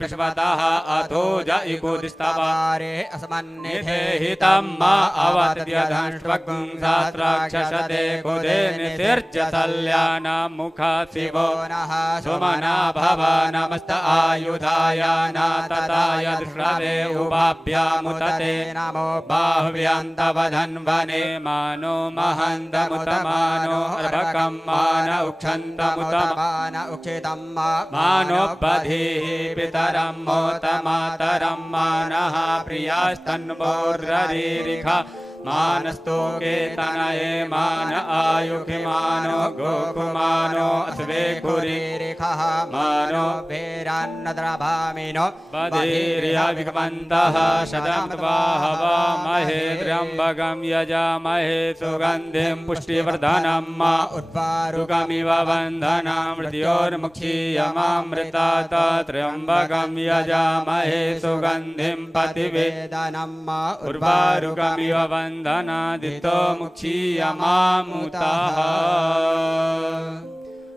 विश्वतः अथो जयकुदिस्तवारे अस्मन्निधे हितम्मा अवतद्यधंष्ट्वगुं सहस्राक्षसते कुदे नितिर्जतल्यानामुखा शिवो नः सुमना भव नमस्त आयुधाय नातताय दृष्टवे उभाभ्यामुतते नमो बाह्व्यन्तवधन्वने मानो महन्तमुतमानो अर्भकं मान उक्षन्तमुतमान उक्षितं मानोपधीः पितरं मोतमातरं मानः प्रियास्तन्वोर्ररीरिखा मानस्तोके तनये मान आयुखिमानो गोकुमानो अस्वे कुरीरिखः मानो भीरान्नद्रभामिनो बधीर्यविकवन्तः शतं हवामहे त्र्यम्बकं यजामहे सुगन्धिं पुष्टिवर्धनं मा उद्वारुकमिव बन्धनं मृत्योर्मुक्षीयमामृतात् त्र्यम्बकं यजामहे सुगन्धिं पतिवेदनं मा उर्वारुकमिव बन्धनादितो मुक्षीयमामुतः।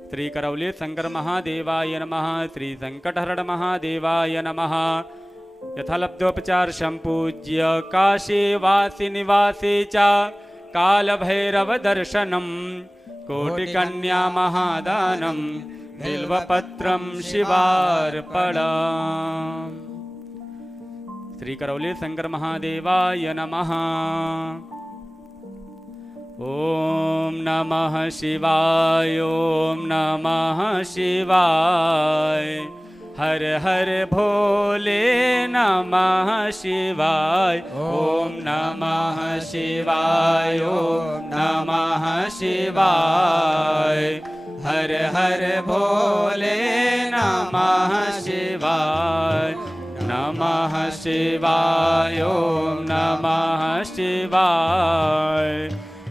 श्री करौली शंकर महादेवाय नमः। श्री संकटहरण महादेवाय नमः। यथालब्धोपचार संपूज्य काशीवासी निवासी च कालभैरव दर्शनम कोटिकन्या महादानम बिल्वपत्रम शिवार्पणम्। श्री करौली शंकर महादेवाय नमः। ओम नमः शिवाय ओम नमः शिवाय हर हर भोले नमः शिवाय ओम नमः शिवाय ओम नमः शिवाय हर हर भोले नमः शिवाय नमः शिवाय ओम नमः शिवाय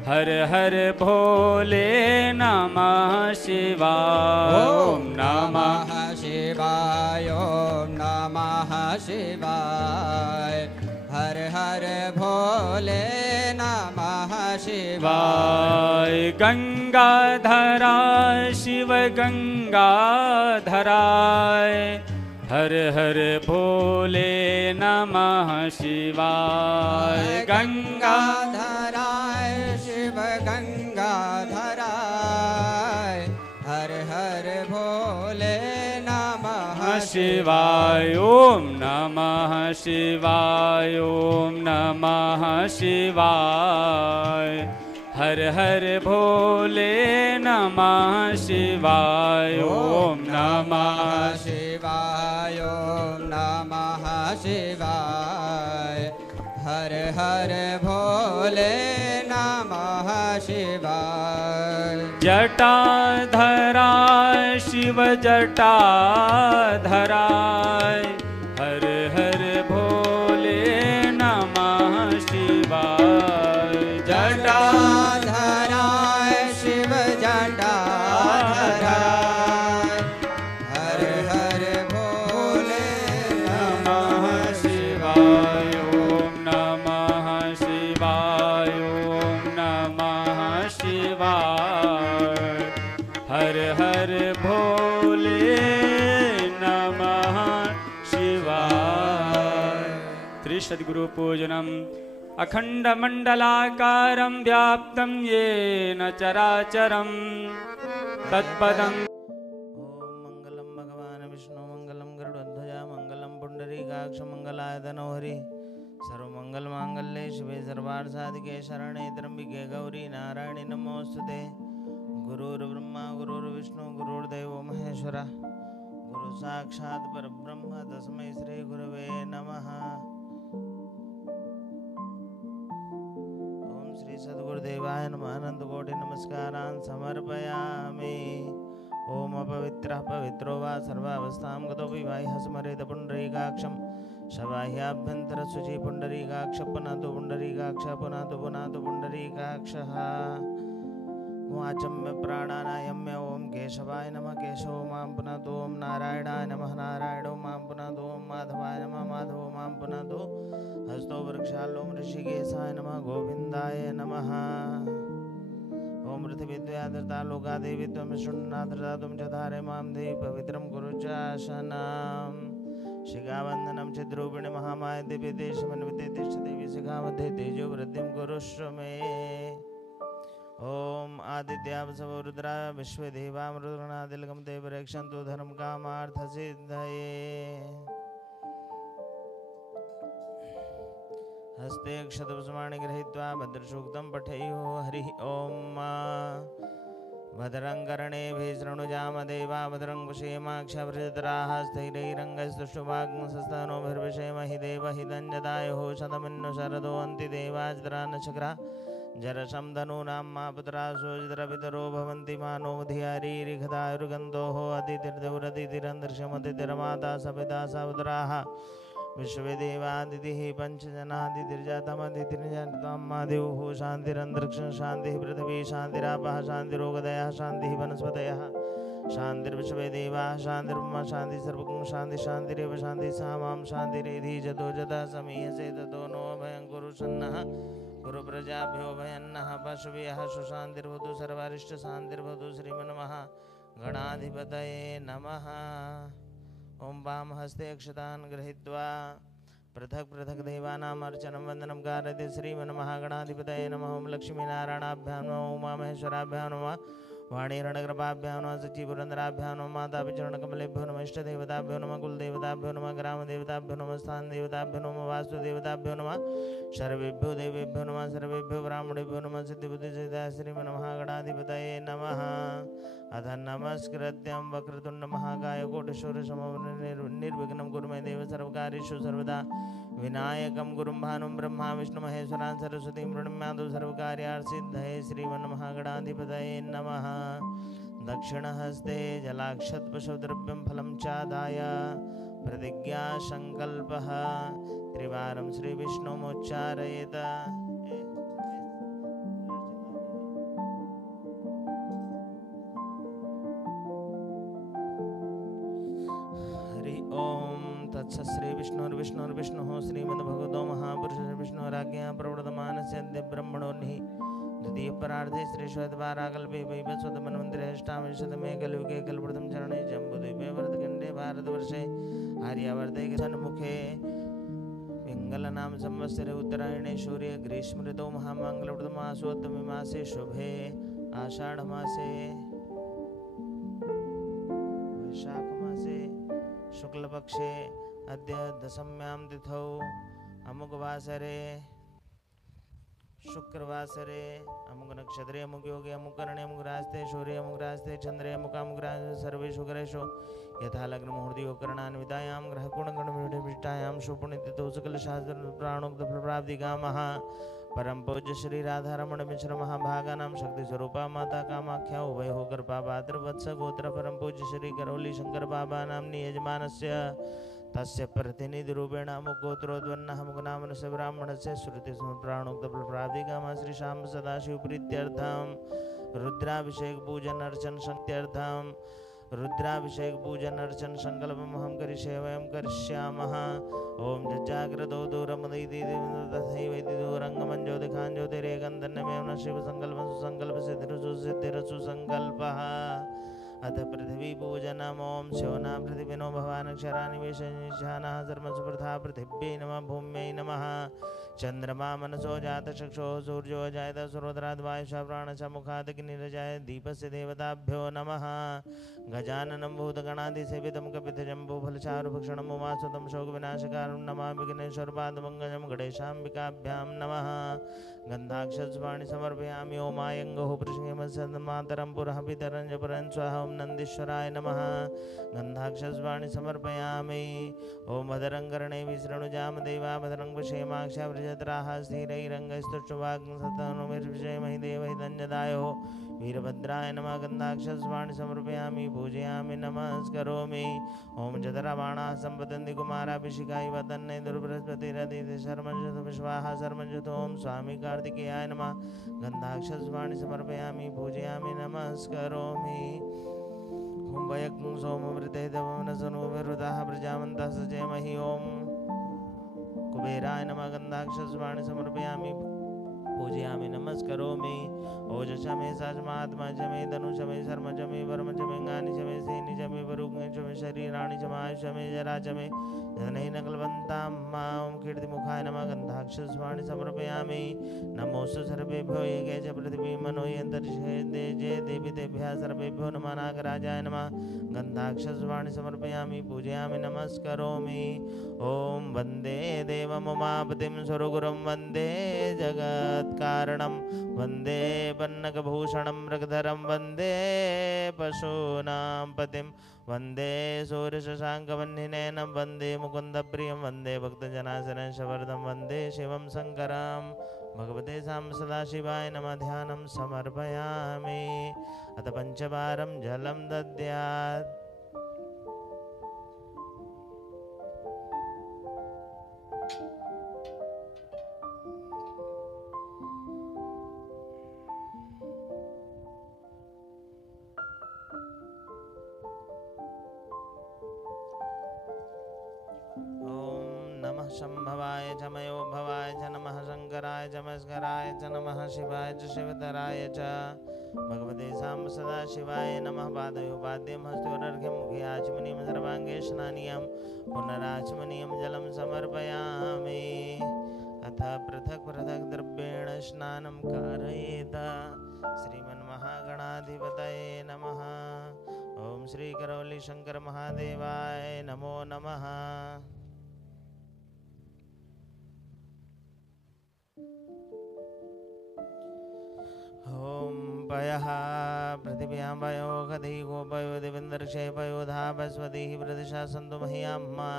हर हर भोले नमः शिवाय ओम नमः शिवाय ओम नमः शिवाय हर हर भोले नमः शिवाय। गंगाधरा शिव गंगाधराय हर हर भोले नमः शिवाय। गंगाधराय शिव गंगाधराय हर हर भोले नमः शिवाय ओम नमः शिवाय ओम नमः शिवाय हर हर भोले नमः शिवाय ओम नमः शिवाय ओम नमः शिवाय हर हर भोले नमः शिवाय। जटाधराय शिव जटाधराय हर हर भोले नमः शिवाय। जटाधराय शिव जटाधराय हर हर भोले नमः शिवाय ओम नमः शिवाय ओम नमः शिवाय हर हर भोले नमः शिवाय। त्रिसद्गुरु पूजनम अखंड मंडलाकारं व्याप्तं येन चराचरं तत्पदं। मंगलम भगवान विष्णु मंगलम गरुड़ध्वजा मंगलम पुंडरीकाक्ष मंगलाय तनोहरि सर्वमंगल मांगल्ये शिवे सर्वार्थ साधिके शरणे त्र्यंबिके गौरी नारायणी नमोस्तुते। गुरुर्ब्रह्मा गुरुर्विष्णु गुरुर्देवो महेश्वरा गुरु साक्षात् परब्रह्म तस्मै श्री गुरवे नमः। ओम श्री सद्गुरुदेवाय नमः। अनंत कोटि नमस्कारान् समर्पयामि। ओम अपवित्रः पवित्रो वा सर्वावस्थां गतोऽपि बाह्यः स्मरेत पुण्डरीकाक्षं शबाह्याभ्यन्तरशुचि पुण्डरीकाक्ष पुनातु पुण्डरीकाक्ष पुनातु पुनातु पुण्डरीकाक्षः। वाचम्य प्राणानायम्य ओम केशवाय नमः केशव मां पुनातु ओम नारायणाय नमः नारायणो मां पुनातु ओम माधवाय नमः माधवो मां पुनातु हस्तो वृक्षालोम ऋषिकेशाय नमः गोविंदाय नमः। ओम पृथिवीद्वयाधृता लोका देवी त्वं शृण्णाधृता त्वं च धारे मां देवी पवित्रं कुरु च आसनं शिखावन्दनं चिद्रूपिणि महामाय दिव्य देशमन्विते तिष्ठदेवी शिखामध्ये तेजो वृद्धिं कुरुष्व मे। ओम आदित्यावसवो रुद्रा विश्वदेवामरुद्रनादिलकं देव रक्षन्तु धर्म कामार्थ सिद्धये। हस्ते क्षतपुष्पाणि गृहीत्वा भद्रसूक्तं पठेयुः। हरिः ओम। भद्रं कर्णेभिः शृणुयाम देवा भद्रं पश्येमाक्षभृजत्राः स्थिरैरङ्गैस्तुष्टुवाग्मसस्तनोभिर्विषेमहि देवहितं यदायुः शतमिन्नु शरदो अन्ति देवाज्रा नशक्रा जरशं धनूनां मा पुत्रासोजितरपितरो भवन्ति मानो धियारीरिघदायुर्गन्धोः अदितिर्देवरदितिरन्दर्शमदितिरमाता सपिता सपुत्राः विश्वदेवादितिः पञ्चजनादितिर्जातमदितिर्जातमादिवुः शान्तिरन्तरिक्षं शान्तिः पृथिवी शान्तिरापः शान्तिरोगदयः शान्तिः वनस्पतयः शान्तिर्विश्वदेवाः शान्तिर्ब्रह्म शान्तिः सर्वगुं शान्तिः शान्तिरेव शान्तिः सा मां शान्तिरेधि जतो जतः समीयसे ततो नो अभयं कुरु सन्नः गुरु प्रजाभ्यो भयन्नः पशुभ्यः सुशान्तिर्भवतु सर्वारिष्टशान्तिर्भवतु श्रीमन्मः गणाधिपतये नमः। ओम वाम हस्ते अक्षतान् गृहीत्वा पृथक् पृथक् देवानाम् अर्चनं वन्दनं कारयति श्रीमन्महागणाधिपतये नमः। ओम लक्ष्मीनारायणाभ्यां नमः उमामहेश्वराभ्यां नमः वाणीरणकृपाभ्यां नमः सच्चिपुरन्दराभ्यां नमः मातापितृचरणकमलेभ्यो नमः इष्टदेवताभ्यो नमः कुलदेवताभ्यो नमः ग्रामदेवताभ्यो नमः स्थानदेवताभ्यो नमः वास्तुदेवताभ्यो नमः सर्वेभ्यो देवेभ्यो नमः सर्वेभ्यो ब्राह्मणेभ्यो नमः सिद्धिबुद्धिसिद्धाय श्रीमन्महागणाधिपतये नमः। अथ नमस्कृत्यं वक्रतुण्डमहाकाय कोटिसूर्यसमप्रभ निर्विघ्नं कुरु मे देव सर्वकार्येषु सर्वदा विनायकं गुरुं भानुं ब्रह्मा विष्णुमहेश्वरान् सरस्वतीं प्रणम्यादौ सर्वकार्यार्थसिद्धये श्रीमन्महागणाधिपतये नमः। दक्षिणहस्ते जलाक्षतपशुद्रव्यं फलं चादाय प्रतिज्ञासङ्कल्पः त्रिवारं श्रीविष्णुमुच्चारयेत्। श्री विष्णुर्विष्णुर्विष्णुः श्रीमद्भगवतो महापुरुषः विष्णुराज्ञया प्रवर्तमानस्य अद्य ब्रह्मणोऽन्हि द्वितीयपरार्धे श्रीश्वेतवाराकल्पे वैवस्वतमन्वन्तरे अष्टादशतमे कलियुगे कल्पप्रथम चरणे जम्बूद्वीपे भरतखण्डे भारतवर्षे आर्यावर्ते सन्मुखे पिङ्गलनाम संवत्सरे उत्तरायणे सूर्य ग्रीष्म ऋतौ महामङ्गलप्रदमासोत्तमे मासे शुभे आषाढमासे वैशाखमासे शुक्लपक्षे अद्य दशम्यां तिथौ अमुकवासरे शुक्रवासरे अमुक नक्षत्रे अमुक योगे अमुक करणे अमुक रास्ते सूर्य अमुक रास्ते चंद्रे अमुक रास्ते सर्वेषु ग्रहेषु यथा लग्न मुहूर्तयो करणान्वितायां ग्रहगुणगणविष्टायां सुपुण्यतिथौ सकलशास्त्र प्राणोक्त प्राप्तिकामः। परम पूज्य श्री राधारमण मिश्र महाभागानां शक्ति स्वरूपा माता कामाख्या उभयो कृपापात्र वत्स गोत्र परम पूज्य श्री करौली शंकर बाबा नाम्नि यजमानस्य तस्य प्रतिनिधि रूपेण अमुगोत्रोद्वन्नः अमुकनामनस्य ब्राह्मणस्य श्रुति प्राणोक्त प्राप्तिकामः। श्री श्याम सदाशिव प्रीत्यर्थं रुद्राभिषेक पूजन अर्चन शक्त्यर्थं रुद्राभिषेक पूजन अर्चन संकल्पम हम करिष्ये वयं करिष्यामः। ओम जजाग्रतो दूरमदिति तथैवैति दूरंगमं ज्योतिखां ज्योतिरेकन्दन्यमेव न शिव संकल्पं सुसंकल्प सिद्धिरसु संकल्पः। अथ पृथ्वी पूजनम् ओम शिवना पृथिविनो भवानक्षरा निवेशनिशानः धर्मसुप्रथा पृथिव्यै नमः भूम्यै नमः। चंद्रमा मनसो जात चक्षो सूर्यो जायत सुरोधराद् वायुषा प्राणश मुखात् अग्निरजाय दीपस्य देवताभ्यो नमः। गजाननं भूतगणाधिसेवितं कपितजम्बूफलचारुभक्षणम् उमासुतं शोकविनाशकारं नमामि विघ्नेश्वरपादपङ्कजं गणेशाम्बिकाभ्यां नमः। गन्धाक्षस्वाणि समर्पयामि ओमायङ्गो पृष्ठेमसन्मातरं पुरः पितरं जपरं स्वाहा। ओम नंदीश्वराय नमः। गन्धाक्षस्वाणि समर्पयामि ओम भद्रं कर्णेभिः शृणुयाम देवा भद्रं पश्येमाक्षभृजत्राः स्थिरैरङ्गैस्तुष्टुवाग्मसस्तनूभिर्विषेमहि देवहितं यदायुः वीरभद्राय नमः। गन्धाक्षस्वाणि समर्पयामि पूजयामि नमस्करोमि। ओम जतरावाणाः सम्पतन्ति कुमाराभिषेका इव तन्ने दुर्बृहस्पतिरदिति शर्मञ्जुत विश्वाः शर्मञ्जुत। ओम स्वामी कार्तिकेयाय नमः। गन्धाक्षस्वाणि समर्पयामि पूजयामि नमस्करोमि। ओम वयग्ं सोमवृते दवनसनोभिरुताः प्रजावन्तः सचेमहि। ओम कुबेराय नमः। गन्धाक्षस्वाणि समर्पयामि पूजयामि नमस्करोमि ओजसा मे साजमात्मा च मे धनु च मे शर्म च मे वर्म च मे गानि च मे सेनि च मे वरुग्नि च मे शरीराणि च मायुष मे जरा च मे जनैः नकलवन्तां मां कीर्तिमुखाय नमः गन्धाक्षस्वाणि समर्पयामि नमोऽस्तु सर्वेभ्यो ये के च पृथिवी मनो यन्तरिक्षे जे देवी देभ्यः सर्वेभ्यो नमः नागराजाय नमः गन्धाक्षस्वाणि समर्पयामि पूजयामि नमस्करोमि ॐ वन्दे देवमुमापतिं सुरगुरुं वन्दे जगत्कारणं वन्दे पन्नगभूषणं मृगधरं वन्दे पशूनां पतिं वन्दे सूर्यशशाङ्कवह्निनयनं वन्दे मुकुन्दप्रियं वन्दे भक्तजनाशनशवर्धं वन्दे शिवं शङ्करं भगवते सां सदाशिवाय नमः ध्यानं समर्पयामि अथ पञ्चवारं जलं दद्यात् शंभवाय च मयो भवाय च नमः शंकराय च मस्कराय च नमः शिवाय च शिवधराय च भगवते साम्ब सदा शिवाय नमः पादयोपाद्यं हस्तोरर्घ्यं मुखे आचमनीयं सर्वाङ्गे स्नानीयं पुनराचमनीयं जलं समर्पयामि अथ पृथक् पृथक् द्रव्येण स्नानं कारयेत श्रीमन्महागणाधिपतये नमः ओम श्री करौली शंकर महादेवाय नमो नमः ओम पयः पृथिव्यां पयो गधी गोपयो देवेन्द्रक्षे पयो धावस्वतिः प्रदिशा सन्तु मह्यम्मा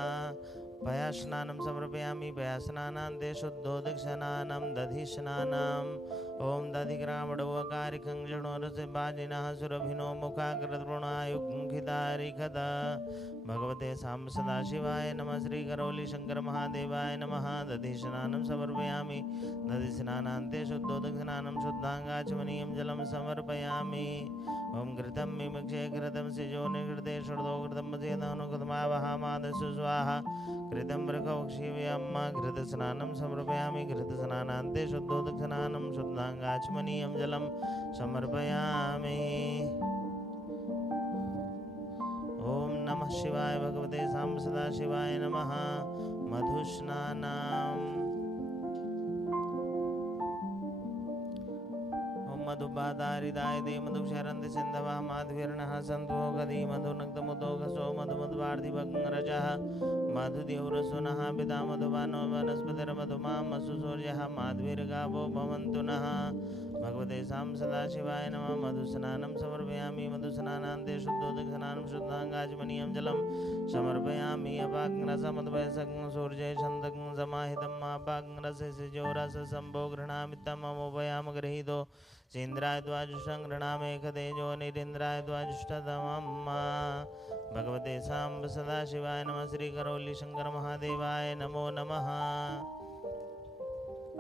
पयास्नानं समर्पयामि पयास्नानान्ते शुद्धोदकस्नानं दधिस्नानम् ओम दधिग्रामणोकारिकं जणोरसबाजिनः सुरभिनो मुखाकृतृणायुङ्खितारिखत भगवते साम्ब सदाशिवाय नमः श्री करौली शंकर महादेवाय नमः दधिस्नानं समर्पयामि दधिस्नानान्ते शुद्धोदकस्नानं शुद्धाङ्गाचमनीयं जलं समर्पयामि ओम घृतं मिमक्षे घृतं सिजो निघृते षड्दो घृतं मसेदनुकृतमावहामादसु स्वाहा घृतं मृगवक्षीव्यम्मा घृतस्नानं समर्पयामि घृतस्नानान्ते शुद्धोदकस्नानं शुद्धाङ्गाचमनीयं जलं समर्पयामि ओम नमः शिवाय भगवते साम्ब सदा शिवाय नमः मधुस्नानम् मधुबादारिदाय दे मधुक्षरन्ति सिन्धवः माधवीर्णः सन्तो गदी मधुनक्तमुदोघसो मधुमध्वार्धिभग्रजः मधुदेवरसुनः पिता मधुवानो वनस्पतिर्मधुमामसु सूर्यः माध्वीर्गावो भवन्तु नः भगवते साम्ब सदा शिवाय नमः मधुस्नानं समर्पयामि मधुस्नानान्ते शुद्धोदकस्नानं शुद्धाङ्गाचमनीयं जलं समर्पयामि अपाग्रसमद्वयसं सूर्ये छन्दकं समाहितं अपाग्रससिजोरससम्भो गृह्णामि तममुपयाम गृहीतो चेन्द्राय द्वाजुषं गृह्णामेकतेजो निरीन्द्राय द्वाजुष्टतमं भगवते साम्ब सदा शिवाय नमः श्री करौली शंकर महादेवाय नमो नमः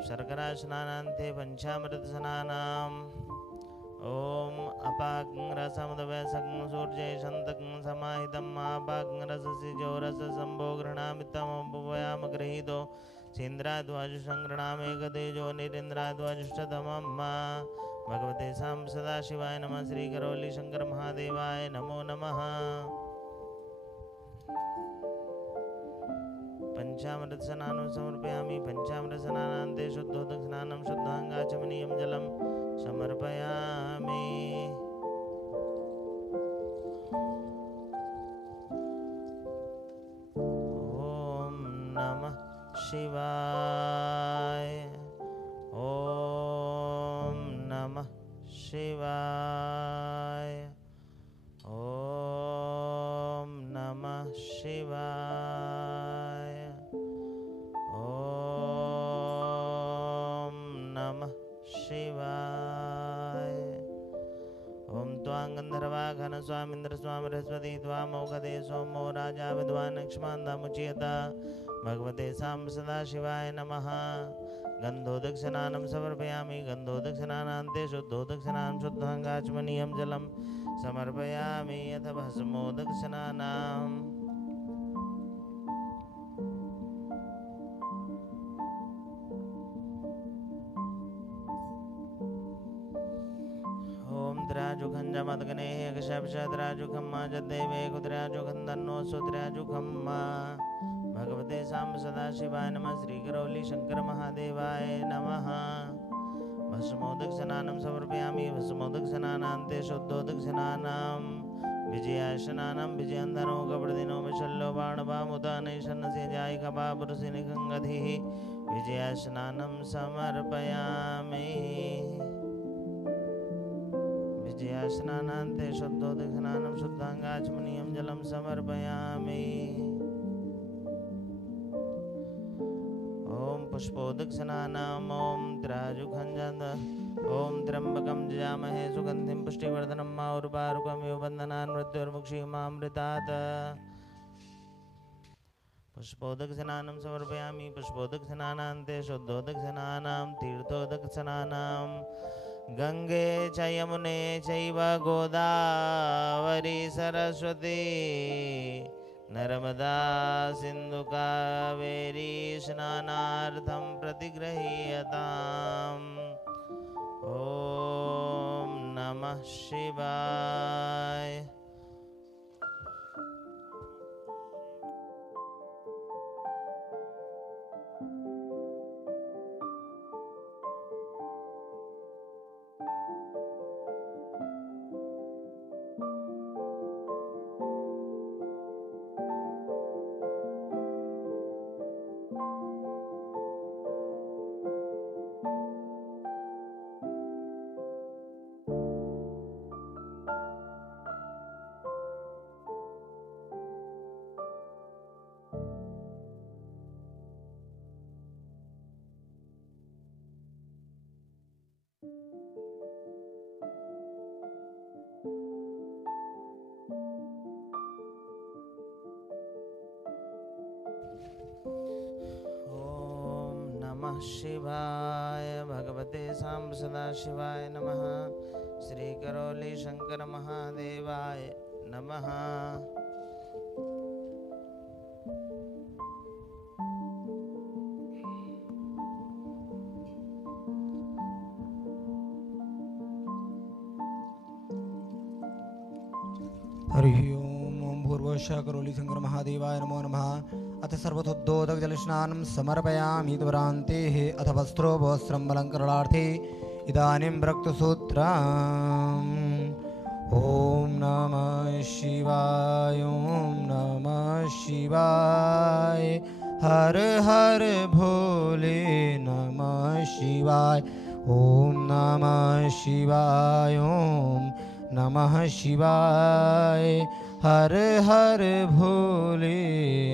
शर्करा स्नानान्ते पंचामृत स्नानाम् ओम अपाग्रसमद्वयसं सूर्ये छन्दकं समाहितं अपाग्रससिजोरससम्भो गृह्णामि तममुपयाम गृहीतो चेन्द्राय द्वाजुषं गृह्णामेकतेजो निरीन्द्राय द्वाजुष्टतमं भगवते साम्ब सदा शिवाय नमः श्री करौली शंकर महादेवाय नमो नमः पंचामृत स्नानं समर्पयामि पंचामृत स्नानान्ते शुद्धोदकस्नानं शुद्धाङ्गाचमनीयं जलं समर्पयामि ओम नमः शिवाय ओम नमः शिवाय ओम नमः शिवाय ओम नमः शिवाय ओम त्वां गन्धर्वा घनस्वामिन्द्र स्वामी बृहस्पति त्वामौघदे सोमो राजा विद्वान् लक्ष्मान्दामुच्यत भगवते साम्ब सदा शिवाय नमः गन्धोदकस्नानं समर्पयामि गन्धोदकस्नानान्ते शुद्धोदकस्नानं शुद्धाङ्गाचमनीयं जलं समर्पयामि अथ भस्मोदकस्नानम् जमदग्नेः कश्यपशतराजुखम्मा जद्देवे कुद्राजुखन्दन्नो सुद्राजुखम्मा भगवते साम्ब सदाशिवाय नमः। श्री करौली शंकर महादेवाय नमः। भस्मोदक स्नानं समर्पयामि। भस्मोदक स्नानान्ते शुद्धोदक स्नानं विजयाशनानं विजयन्दनो कपड़दिनो विशल्यो बाणवामुदानैशन्नस्य जाय खबापुरुषिनिखङ्गधिः विजयाशनानं समर्पयामि। विजयाशनानान्ते शुद्धोदक स्नानं शुद्धाङ्गाचमनीयं जलं समर्पयामि। ओम पुष्पोदक स्नानाम ओम त्राजुखंजन ओम त्र्यंबकं जजामहे सुगंधिं पुष्टिवर्धनं उर्वारुकमिव बन्धनान् मृत्युर्मुक्षीमामृतात्। पुष्पोदक स्नानं समर्पयामि। पुष्पोदक स्नानान्ते शुद्धोदक स्नानं तीर्थोदक स्नानं गंगे च यमुने चैव गोदावरी सरस्वती नर्मदा सिंधु कावेरी स्नानार्थं प्रतिगृह्यताम्। ओम नमः शिवाय। नमः शिवाय। भगवते साम्ब सदाशिवाय नमः। श्री करौली शंकर महादेवाय नमः। हरि ओम भूर्भुवस्सुः करौली शंकर महादेवाय नमो नमः। अथ सर्वतोदक जलस्नानं समर्पयामि। द्वरान्तेः अथ वस्त्रोपवस्त्रम् अलङ्करणार्थे इदानीं रक्तसूत्रम्। ॐ नमः शिवाय। ॐ नमः शिवाय। हर हर भोले नमः शिवाय। ॐ नमः शिवाय। ॐ नमः शिवाय। हर हर भोले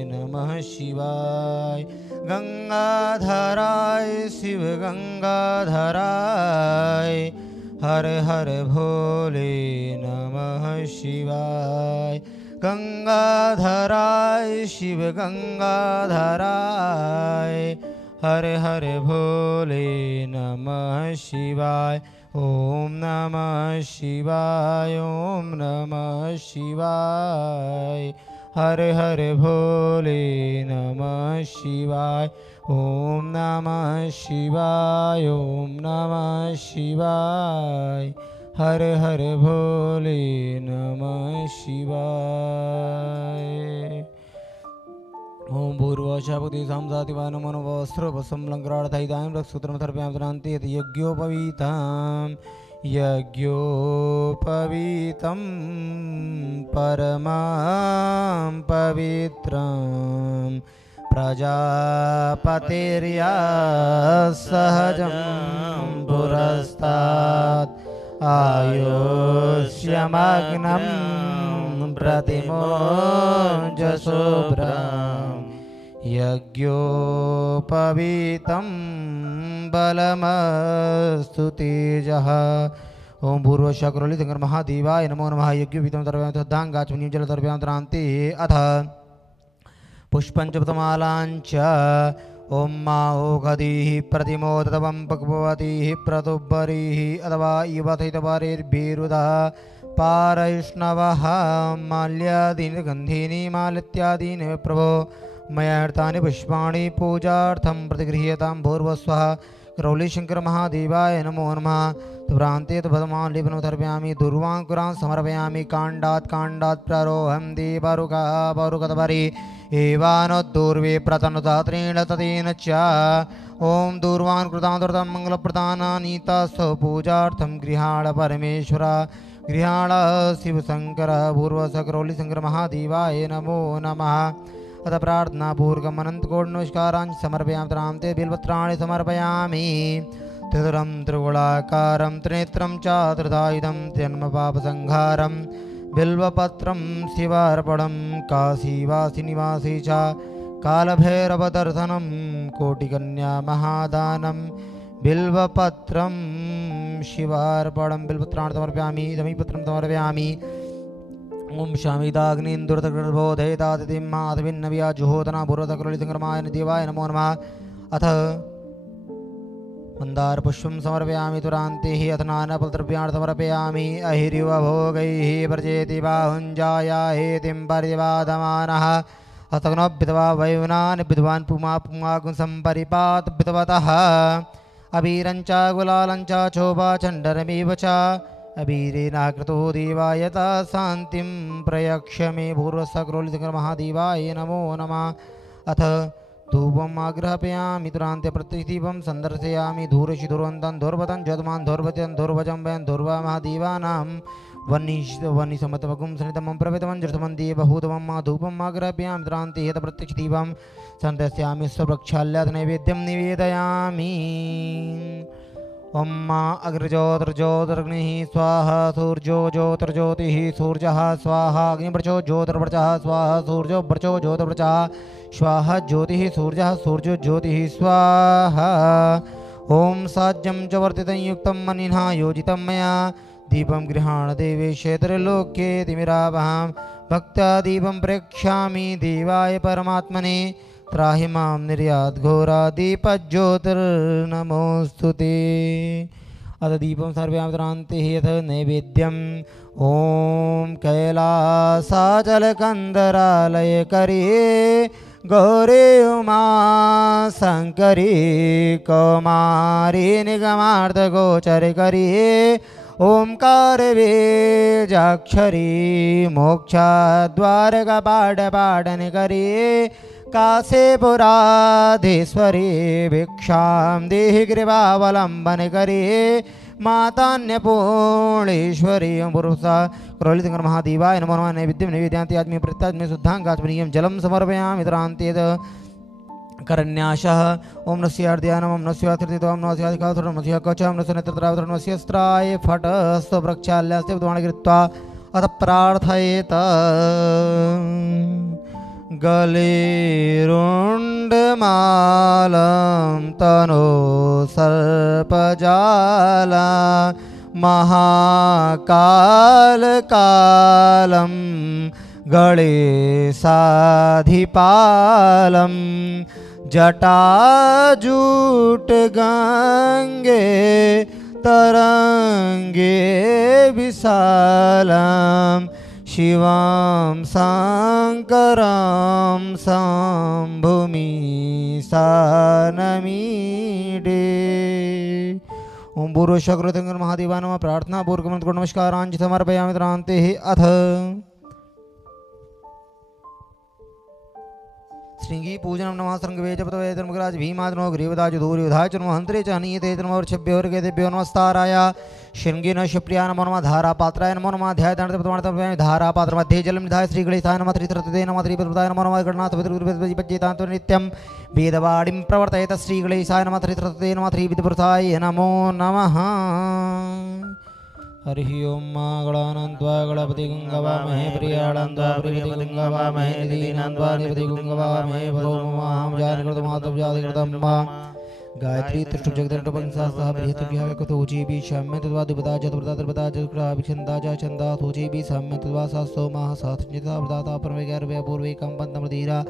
नमः शिवाय। गंगाधराय शिव गंगाधराय हर हर भोले नमः शिवाय। गंगाधराय शिव गंगाधराय हर हर भोले नमः शिवाय। ओम नमः शिवाय। ओम नमः शिवाय। हर हर भोले नमः शिवाय। ओम नमः शिवाय। ओम नमः शिवाय। हर हर भोले नमः शिवाय। ओम भूर्भुवस्सुः साम्सातिवाय नमो नमः। वस्त्रोपसंलङ्करार्थाय रक्तसूत्रं समर्पयामि। द्वरान्ते यज्ञोपवीतं यज्ञोपवीतं परमां पवित्रं प्रजापतिर्या सहजं पुरस्तात् आयुष्यमग्नं प्रतिमोजशुभ्रं यज्ञोपवीतं बलमस्तु तेजः। ओम भूर्भुवस्सुः करौली शंकर महादेवाय नमो नमः। यज्ञोपवीतं द्रव्यां तद्धाङ्गाचमनीयं जलद्रव्यान्तरान्ते अथ पुष्पञ्चपतमालाञ्च ओम मा ओघधीः प्रतिमोदतवं पक्वतीः प्रतुब्बरीः अथवा युवथितवरेर्भिरुदा पारैष्णवः माल्यादीनि गन्धीनि मालित्यादीनि प्रभो मया हृतानि पुष्पाणि पूजार्थं प्रतिगृह्यतां। भूर्भुवस्सुः रौलीशंकर महादेवाय नमो नमः प्रान्ते भदमान् लिपनोधर्पयामि दुर्वाङ्कुरान् समर्पयामि काण्डात् प्रारोहं देवारुकतपरि एवानोद्दूर्वे प्रतनुतात्रेण ततेन च ॐ दूर्वान् कृतान्तुरतं मङ्गलप्रदानानीतास्तु पूजार्थं गृहाण परमेश्वर गृहाण शिवशङ्कर पूर्वसकरौलीशङ्कर महादेवाय नमो नमः अथ प्रार्थनापूर्वकम् अनन्तकोटिनमस्कारान् समर्पयामि त्रान्ते बिल्वत्राणि समर्पयामि त्रिदुरं त्रिगुणाकारं त्रिनेत्रं च त्रिधायुधं जन्मपापसंहारं बिल्वपत्रं शिवार्पणं काशीवासिनिवासी च कालभैरवदर्शनं कोटिकन्या महादानं बिल्वपत्रं शिवार्पणं बिल्वपत्राणि समर्पयामि समीपत्रं समर्पयामि ओम शामिदाग्निन्दुरतगर्भोदयदातिथिं माधविन्नव्या जुहोतना पूर्वतकरौलीशङ्करमाय देवाय नमो नमः अथ मन्दारपुष्पं समर्पयामि तुरान्ते हि अथ नानाफलद्रव्याणि समर्पयामि अहिरिवभोगैः व्रजेति बाहुञ्जाया हेतिं पर्यवादमानः हस्तग्नोऽभ्युतवा वैवनान् विद्वान् पुमागुं सम्परिपात विद्वतः अबीरञ्च गुलालञ्च चोपाचण्डरमेव च अबीरेनाकृतो देवायता शान्तिं प्रयक्ष मे पूर्वसकरौलीशङ्कर महादेवाय नमो नमः अथ धूपम् आग्रहपयामि तुरान्ते प्रतिदीपं सन्दर्शयामि धूरशि धुर्वन्तं धुर्वतं ज्योतमान् धुर्वतं धुर्वजं वयं धुर्वा महादेवानां वह्निसमतमकुं सनितमं प्रवेतमं जृतमं देवभूतमं मा धूपम् आग्रहपयामि तुरान्ते हेत प्रत्यक्षदीपं सन्दर्शयामि स्वप्रक्षाल्यात् नैवेद्यं निवेदयामि ओम अग्रज्योतिर्ज्योतिर्ग्निः स्वाहा सूर्यो ज्योतिर्ज्योतिः सूर्यः स्वाहा अग्निवर्चो ज्योतिर्वर्चः स्वाहा सूर्यो वर्चो ज्योतिर्वर्चः स्वाहा ज्योतिः सूर्यः सूर्यो ज्योतिः स्वाहा ओम साज्यं च वर्तितं युक्तं मनिना योजितं मया दीपं गृहाण देवेश त्रिलोक्ये तिमिरावहां भक्त्या दीपं प्रेक्ष्यामि देवाय परमात्मने त्राहि मां निर्याद्घोरादीपज्योतिर्नमोऽस्तुते अथ दीपं सर्वयामि त्रान्ते यथ नैवेद्यम् ॐ कैलासाचलकन्दरालय करिये गौरी उमा शङ्करी कौमारी निगमार्थगोचर करिये ओंकार बीजाक्षरी मोक्षद्वारकपाटपाटन करिये काशीपुराधीश्वरी भिक्षां देहि कृपावलम्बन करिये मातान्यपूर्णेश्वरी पुरुषा करौलीशङ्कर महादेवाय नमो नमः नैवेद्यं निवेदयामि आत्मी प्रत्यात्मे शुद्धाङ्गाचमनीयं जलं समर्पयामि तुरान्ते करन्यासः ओम नस्य अर्ध्यानम ओम नस्य अतिर्दितो ओम नस्य अधिकाधुर नस्य कच ओम नस्य नेत्रद्रावधुर नस्य स्त्राय फट स्वप्रक्षाल्यास्ते विद्वान् कृत्वा अथ प्रार्थयेत गलेरुण्डमालं तनो सर्पजाला महाकालकालं गणेशाधिपालं जटाजूट गंगे तरंगे विशालं शिवं शंकरं शंभुमि सानमीडे ओम पूर्वशक्रोतिंगर महादेवाय नमः प्रार्थना पूर्वक नमस्कारांच समर्पयामि त्रान्ते अथ श्रृंगी पूजनम नमः संगवेजपतवे धर्मराज भीमादनो ग्रीवदाज धूरिवधाच नमः हंत्रे च हनीयते नमः वर्षभ्यो वर्गेभ्यो नमस्ताराय श्रृंगी न शिवप्रिया नमो नमः धारापात्राय नमो नमः ध्याय दंडप्रमाणतमय धारापात्र मध्ये जलम निधाय श्री गणेशाय नमः त्रित्रते नमः त्रिपदाय नमो नमः गणनाथ विद्युपज्जेतान्तो नित्यं वेदवाणीं प्रवर्तयेत श्री गणेशाय नमः त्रित्रते नमः त्रिविधपुरुषाय नमो नमः हरि ओम गणानंत्वा गणपति गंगवामहे प्रियाणंत्वा प्रियपति गंगवामहे निधीनंत्वा निपति गंगवामहे भरोमहां जानकृतमातव जातिकृतं मा गायत्री त्रिष्टुप जगदण्डपंसासह बृहत्भ्यः कथोजीबी शाम्य तद्वा दुपदा चतुर्दा त्रिपदा चतुर्दा विछन्दा च छन्दा थोजीबी साम्य तद्वा सासोमाः सात्रिञ्चिता वृदाता परमविज्ञारव्या पूर्वे कंपन्तमधीरा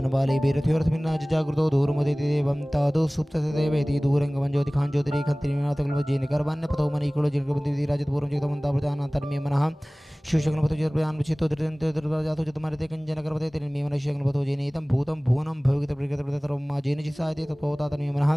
अनुबाले बीरथ्योर्थमिन्ना जागृतो दूरमुदिति देवं तादो सुप्तदेवेति दूरंगमं ज्योतिखां ज्योतिरेखन्तिनाथकल्पजेन कर्वाण्य पतो मनीकुलो जिनकबन्दिति राजतपूर्वं जगतमन्तावृतानान्तर्मे मनः शिवशक्नपतो जर्पयान्विचितो दृढन्तो जतमारते कञ्चन कर्वते तिर्मे मनः शिवशक्नपतो जेनेतं भूतं भुवनं भविगतप्रगतप्रतरं मा जेन चिसायते तत्पवतातन्मे मनः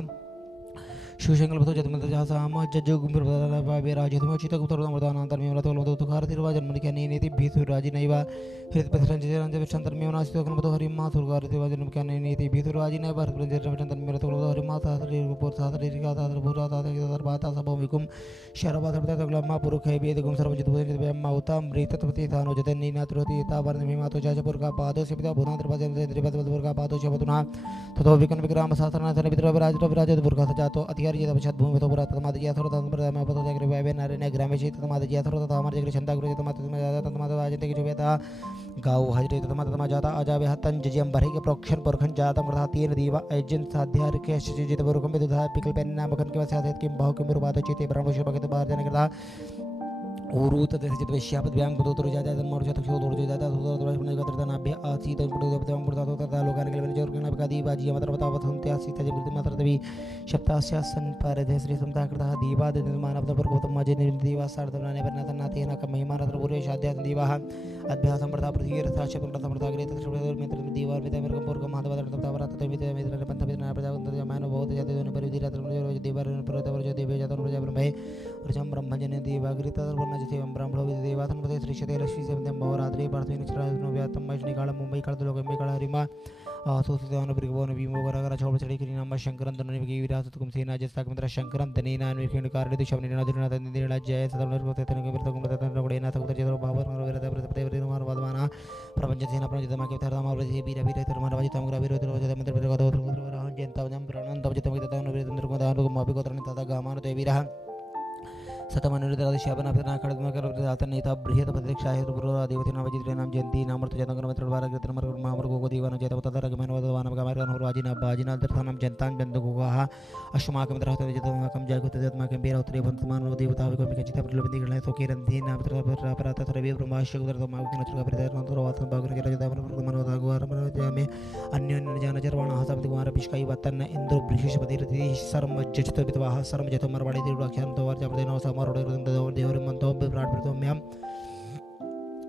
शिवशंकरपतो जतमत जहासाम जज्जो गुंबर बाबे राजतम चित गुप्तर मर्दानांतर में मरतो लतो तुखार तिरवा जन्म के नीति भीतु राजी नैवा हृत पथरंजन जंतर में नासितो कनपतो हरिमा तुरगार तिरवा जन्म के नीति भीतु राजी नैवा हृत पथरंजन में मरतो लतो हरिमा सासरी रूपोर सासरी रिका सासर भूरा सासर सासर बाता सबो विकुम शरबा सर्वदा तगलमा पुरुष है वेद गुम सर्वजित भुजन ब्रह्मा उतम मृतत्वति तानो जतन नीनात्रोति तावर्ण मेमातो जाजपुर का पादो सिपिता भुना त्रिभजन त्रिभद्र का पादो शबतुना ततो विकन विक्राम सासरना थन विद्र विराज विराज दुर्गा सजातो अधिकारी जत पश्चात भूमि तो पुरा तमाद जिया थोर तम प्रदा में पतो जागरे वावे नारे ग्रामे चित तमाद जिया थोर तमार जगरे छंदा गुरु तमाद तमाद आजते की जुबेता गाव हजरे तमाद तमाद जाता आजावे हतन जजियम भरे के प्रोक्षण परखन जाता मृता तीन दीवा एजन साध्यार के जित बरुकम में दुधा पिकल पेन नाम बखन के वसात के बहु के मुरबाद चिते ब्रह्म शबक बाहर जाने करता उरु तदसित वेश्यापद व्याम बदोतर जाता मोर जाता क्षो दोर जाता सुदर दोर बने गतर ना बे आसी तन पुडो देवता पुडो तता लोकान के बने जोर करना बकादी बाजी मतर बतावत हंते आसी तजे बिरति मात्र तभी शब्दास्या सन पर श्री समता करता दीवा द मानव पर गौतम माजे ने दीवा सार दनाने पर नाथ नाते ना का महिमा रत्र पुरे शाद्या दीवा अभ्यास समर्था पृथ्वी रथा शब्द समर्था ग्रे तत्र मित्र दीवा मित्र मेर कंपोर का माधव तता वरा तत मित्र मित्र पंथ मित्र प्रजा मानव बहुत जाते दोन पर विधि रत्र दीवा पर तवर देव जात प्रजा ब्रह्म और जम ब्रह्मजन दीवा ग्रित जैसे ब्राह्मणो देवाथन पदे श्रीशते लक्ष्मी सेवदम बहुरात्रि पार्थेन चरानो व्यातम मैष्णि काल मुंबई काल लोक मे काल हरिमा सोसितान ब्रिगबोन विमो वरगरा छोड़ चढ़ी करी नाम शंकरन तन निवगी विरासत कुम सेना जस्ता मंत्र शंकरन तनेना निखिन कारणे दिशम निना दिना तनेला जय सदम नरपते तन के विरत कुम तन रगड़ेना तक जरो भावर विरत प्रते विरत मार वादवाना प्रपंच सेना प्रपंच दमा के धर्म और वीर वीर धर्म राज तम ग्रा विरत रोज मंत्र विरत गदो जनता जम प्रणन तब जतम के तन विरत को दान को मापि को तरन तथा गामान देवीरा सतमनुरादिश्यापना फिरना खड़गम कर दातन नेता बृहत प्रतीक्षाय गुरु देवती नाम जित्रे नाम जयंती नाम तो जतंगर मत्र बार कृतन मर महामर को दीवान जत पता रगमन वदवान गमर कन राजिना बाजिना दर्थानम जनतान बंद को कहा अश्मा के मत्र जत कम जाय को तजत मा के बेरा उतरे बंतमान देवता को के चित प्रलबंदी गले तो के रंधी नाम तर अपरात रवि ब्रह्माशय उदर तो मा के नचर का प्रदर नंतर वासन बागर के राजा मन मन भगवान मन में अन्य जान जरवाण हसब कुमार पिशकाई वतन इंद्र बृहस्पति रति सर्म जजत वितवाह सर्म जत मरवाड़ी देवराख्यान तो वर जब देनो समरोड देवर मंतो विराट प्रथम्यम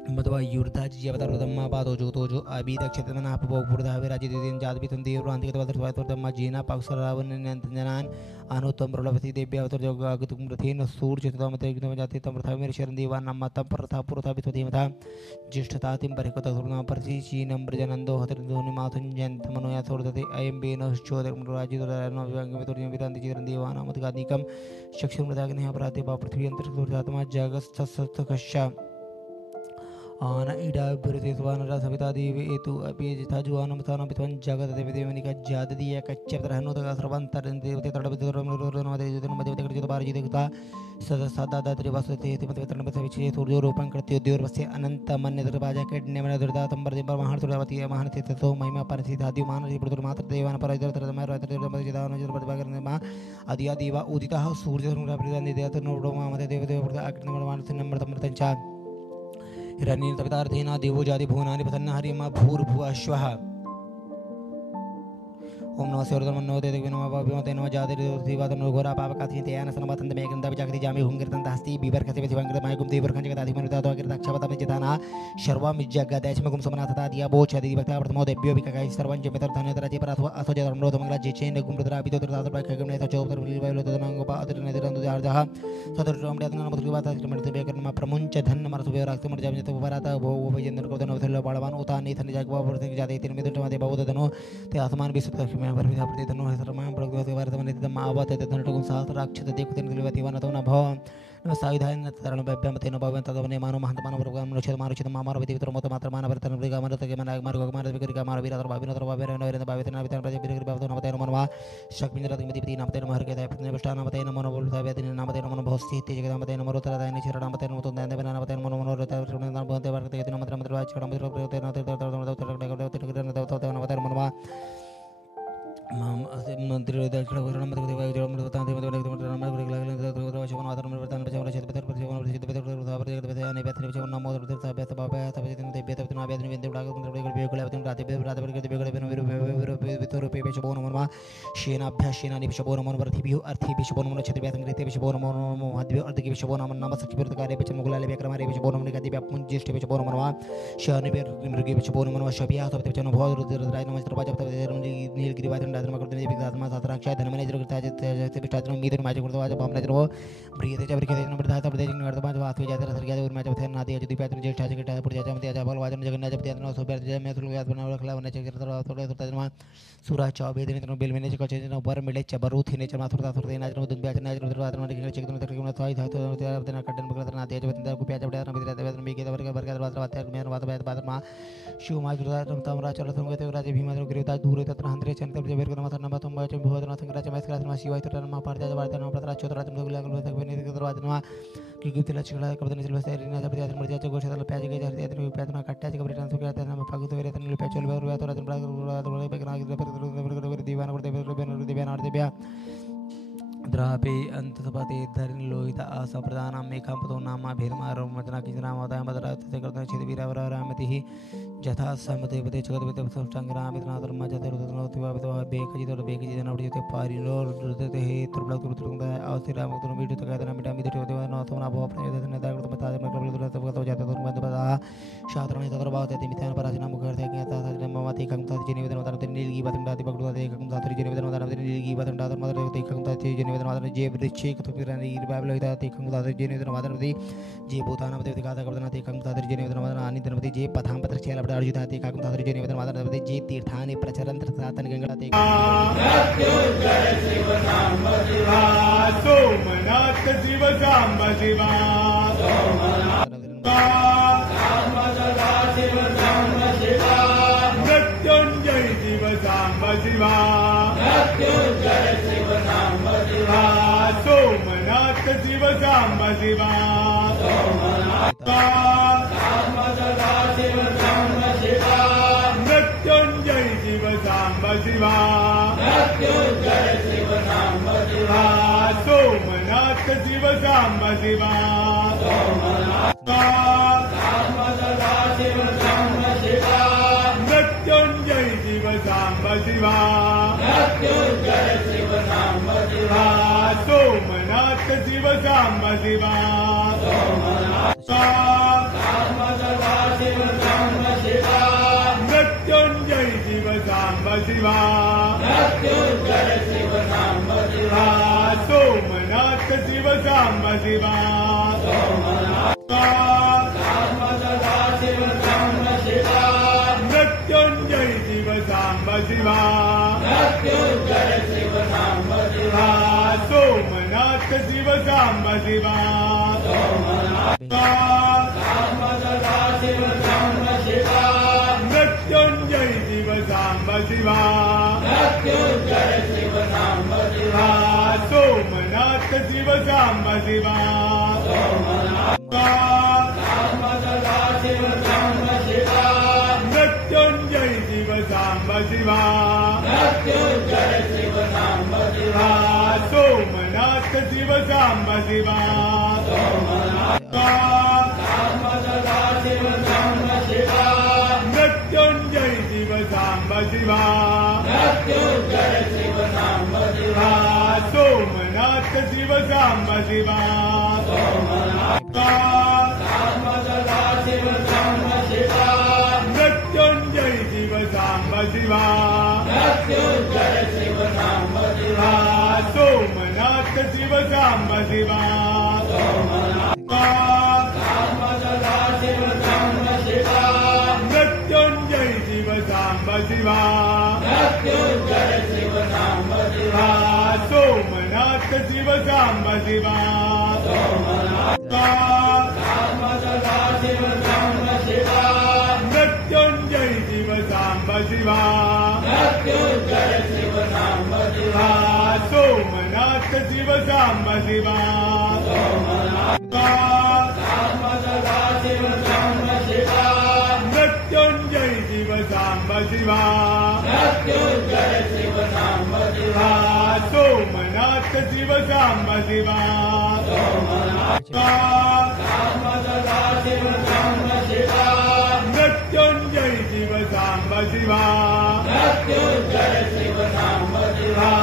मदवा युर्धा जीवता प्रथमा पादो जो अभी दक्षिण में आप भोग पुरदा विराजित दिन जात भी तुम देवर अंतिक तवतर तवतर तम्मा जीना पक्षरावन नंदनान अनुतम प्रलभति देव्य अवतर जो अगतुम रथेन सूर चितता मते एकदम जाति तम प्रथा मेरे शरण देवा नाम तम प्रथा पुरथा भी तो था ज्येष्ठता तिम परिको तरुणा प्रति चीनम ब्रजनंदो हतर दोनि माथुन जंत मनोया थोरते अयम बेन शोधक राजित नो व्यंग में तोरियम विरांति चिरन देवा नाम तगानिकम चक्षुर मृदाग्नि अपराधे बा पृथ्वी अंतर आत्मा जगत सत्सत्कशा आना इडा बिरते स्वानरा सविता देवी एतु अपि जिता जुआनम स्थानम पितवन जगत देवी देवनी का जात दिया कच्चे तरहनो तक सर्वंतर देवते तड़ब तड़ब मदे जुतन मदे तक जुत बार जितता सदा सदा दात्री वासते मदे तरण बसे विचय सूर्य रोपण करते देवर बसे अनंत मन दरवाजा के ने दुर्दा तंबर दिबर महान तुड़ावती महान ते तो महिमा परसि दादी मान रि प्रदुर मात्र देवान पर इधर तरद मर रात्र मदे जितानो जर बदबागर ने मा आदिया देवा उदिता सूर्य धनुरा प्रदान देवते नोडो मा मदे देव देव प्रदा अग्नि मान नंबर तमर तंचा हिरण्य तपितार्थेना देवो जाति भुवनानि प्रसन्न हरिमा भूर्भुवः स्वः ओम नमः शिवाय नमो देव नमः भगवते नमः जाति देवा तनो घोरा पापकाथि तेन सनमतंत मेकं दब जागति जामि हुंगिरतं हस्ति बीबर कसे विधिवंगत मायकुम देवर खंज गदाधि मनुता तो अगर दक्षवत में जिताना शर्वम जगदैचमकुम समनाथ तादिया बोच आदि भक्ता प्रथमो देव्यो विकाय सर्वं मित्र धन्य तरति पर अथवा असो जरम रोध मंगला जेचेन गुम रुद्रा पितो तरदात पर खगम ने तो चौतर विलो तदनंग पा अतर ने दरंदु जारजहा सदर रोम देतन नमः तुलवाता मृत बेकर नमा प्रमुंच धन मरत वे राक्त मर जाम जत वराता भो वैजंदर को दनो थल बाळवान उता ने थन जागवा वर्त जाते तीन मित्र माते बहुत दनो ते आसमान विसुत में वर्विदा प्रति दनो सर्वमां प्रगवते भारतमने तम आवत तन टगुम सहस्र राक्षत देखतेन दिलवती वन तवना भव सायुधान तरण बेब्यमते न भवन तदवने मानो महंत मानो प्रोग्राम नोचित मारो चित मारो विधि वितर मत मात्र मानव तन ब्रिगा मारो तके मन मारो मारो विकरिका मारो वीरतर भाविनतर भावेर नवेर भावित न वितर प्रति विरगि भावतो नमते मनवा शक्मिंद्र रतिमति नमते नमः हरके दय प्रतिने पष्टा नमते नमो बोलता वेदिन नमते नमो भवस्ति तेज नमते नमो तर दयनि चिर नमते नमो तन दय नमते नमो नमो रत नमते भवते वर्ते नमते नमते वाच नमते प्रते नमते मनवा मंत्री दक्षिण गुरु मत देव जड़ मत बता देव देव नम गुरु लागले गुरु वचन आदर में वर्तन बचाव रचित बेतर प्रतिवन प्रसिद्ध बेतर प्रभाव जगत बेतर ने बेतर वचन नमो देव सब बेतर बाबा सब दिन देव बेतर ना बेतर विंदे उड़ा गुरु गुरु बेगले बेतर राते बेतर राते बेतर बेगले बेतर बेतर पे पेश बोन मनवा शेना अभ्यासेना नि पेश बोन मन वर्ति बिहु अर्थि पेश बोन मन छत्र बेतर रीते पेश बोन मन मध्य अर्ध के पेश बोन मन नाम सखी विरुद्ध कार्य पेश मुगलाले बेकर मारे पेश बोन मन गति व्यापुन ज्येष्ठ पेश बोन मनवा शहर ने बेर मृगी पेश बोन मनवा शबिया सब पेश बोन भव रुद्र राय नमस्कार बाजा नीलगिरी वादन लाद्रमा करते पितात्मा सातराक्षाय धनमने जगताय जगते पिष्टात्म मीदन माचे करतो आज भावना जरो ब्रियते चबरिके नंबर धाता प्रदेश नगरतमा वास्तव जातर सरग्या और माचे थे नादी अजदी पैत्र ज्येष्ठा जगटा पुरजा मते आजा बल वाजन जगन्नाथ जपते सोबर जय में तुल याद बना रखला वने चक्र थोड़े थोड़ा सूरा चौबे दिन तो बिल में ने कचे न ऊपर मिले चबरू थी ने चमा थोड़ा थोड़ा ना दुन ब्याज ना जरो रात में के चेक तक के थाई था तो देना कटन बकरा ना तेज बंदा को प्याज बड़ा ना बिदरा में के बर बर बात में बात मा शिव मा जुरा तमरा चलो तुम गते राजे भीमा गिरता दूर तत्र हंत्रे चंद्र बेर कर माथा नंबर तुम बाचे भोदना संग्रह चमस क्लास मा शिवाय तो मा पारजा वार्ता न प्रतरा चोतरा तुम गुला गुला तक बने के दरवाजा मा की गिफ्तला चिकला कबदन सिलवा से रिना जब याद मर जाचे गोशा प्याज के जहर याद प्याज मा कट्टा के कबरे तो कहते हैं फागु तो रे तन पे चल बर तो रात बड़ा पे कना पर दीवाना करते बेन दीवाना और देबया द्रापे अंतपते धरण लोहित आसा प्रधाना मेघापतो नामा भीरमा रमजना की नाम होता है मदरा से करते हैं छिद वीरा रामति ही जथा समते पते जगत पते संग्राम इतना धर्म जते रुदनोतिवा तो बेकजी तो बेकजी जना उड़ी ते पारी लो रुदते हे तुरबला तुरतुंदा औसी राम तो वीडियो तो कहते ना मिटा मिटे होते न तो ना भो प्रयोग देने दाग तो बता दे मैं कबल तो तो जाते तो बंद बता शास्त्र में तो बात है मिथ्यान पराजना मुख करते हैं ता ममति कंता निवेदन उदार नीलगी बतंडा दी पकड़ो दे कंता निवेदन उदार नीलगी बतंडा मदर ते कंता निवेदन उदार जे बृच्छे तो फिर बाइबल होता ते कंता निवेदन उदार जे भूताना देवता गाता करना ते कंता निवेदन उदार आनि धर्मति जे पथाम पत्र चेला अर्जुता ते काकुं तादर जे निवेदन वादन दे जे तीर्थानि प्रचरन् त्रतातन गंगा ते मृत्युंजय शिव नाम शिवा सोमनाथ शिव सांब शिवा मृत्युंजय शिव सांब शिवा मृत्युंजय शिव सांब शिवा सोमनाथ शिव सांब शिवा मृत्युंजय शिव सांब शिवा मृत्युंजय शिव सांब शिवा सोमनाथ शिव सांब शिवा मृत्युंजय शिव सांब शिवा मृत्युंजय शिव सांब शिवा सोमनाथ शिव सांब शिवा मृत्युंजय शिव सांब शिवा मृत्युंजय शिव सांब शिवा सोमनाथ शिव सांब शिवा मृत्युंजय शिव सांब शिवा मृत्युंजय शिव सांब शिवा सोमनाथ शिव सांब शिवा मृत्युंजय शिव सांब शिवा मृत्युंजय शिव सांब शिवा सोमनाथ शिव सांब शिवा मृत्युंजय शिव सांब शिवा मृत्युंजय शिव सांब शिवा सोमनाथ शिव सांब शिवा मृत्युंजय शिव सांब शिवा मृत्युंजय शिव सांब शिवा सोमनाथ शिव सांब शिवा मृत्युंजय शिव सांब शिवा मृत्युंजय शिव सांब शिवा सोमनाथ शिव सांब शिवा मृत्युंजय शिव सांब शिवा मृत्युंजय शिव सांब शिवा सोमनाथ शिव सांब शिवा मृत्युंजय शिव सांब शिवा मृत्युंजय शिव सांब शिवा सोमनाथ शिव सांब शिवा मृत्युंजय शिव सांब शिवा मृत्युंजय शिव सांब शिवा सोमनाथ शिव सांब शिवा मृत्युंजय शिव सांब शिवा मृत्युंजय शिव सांब शिवा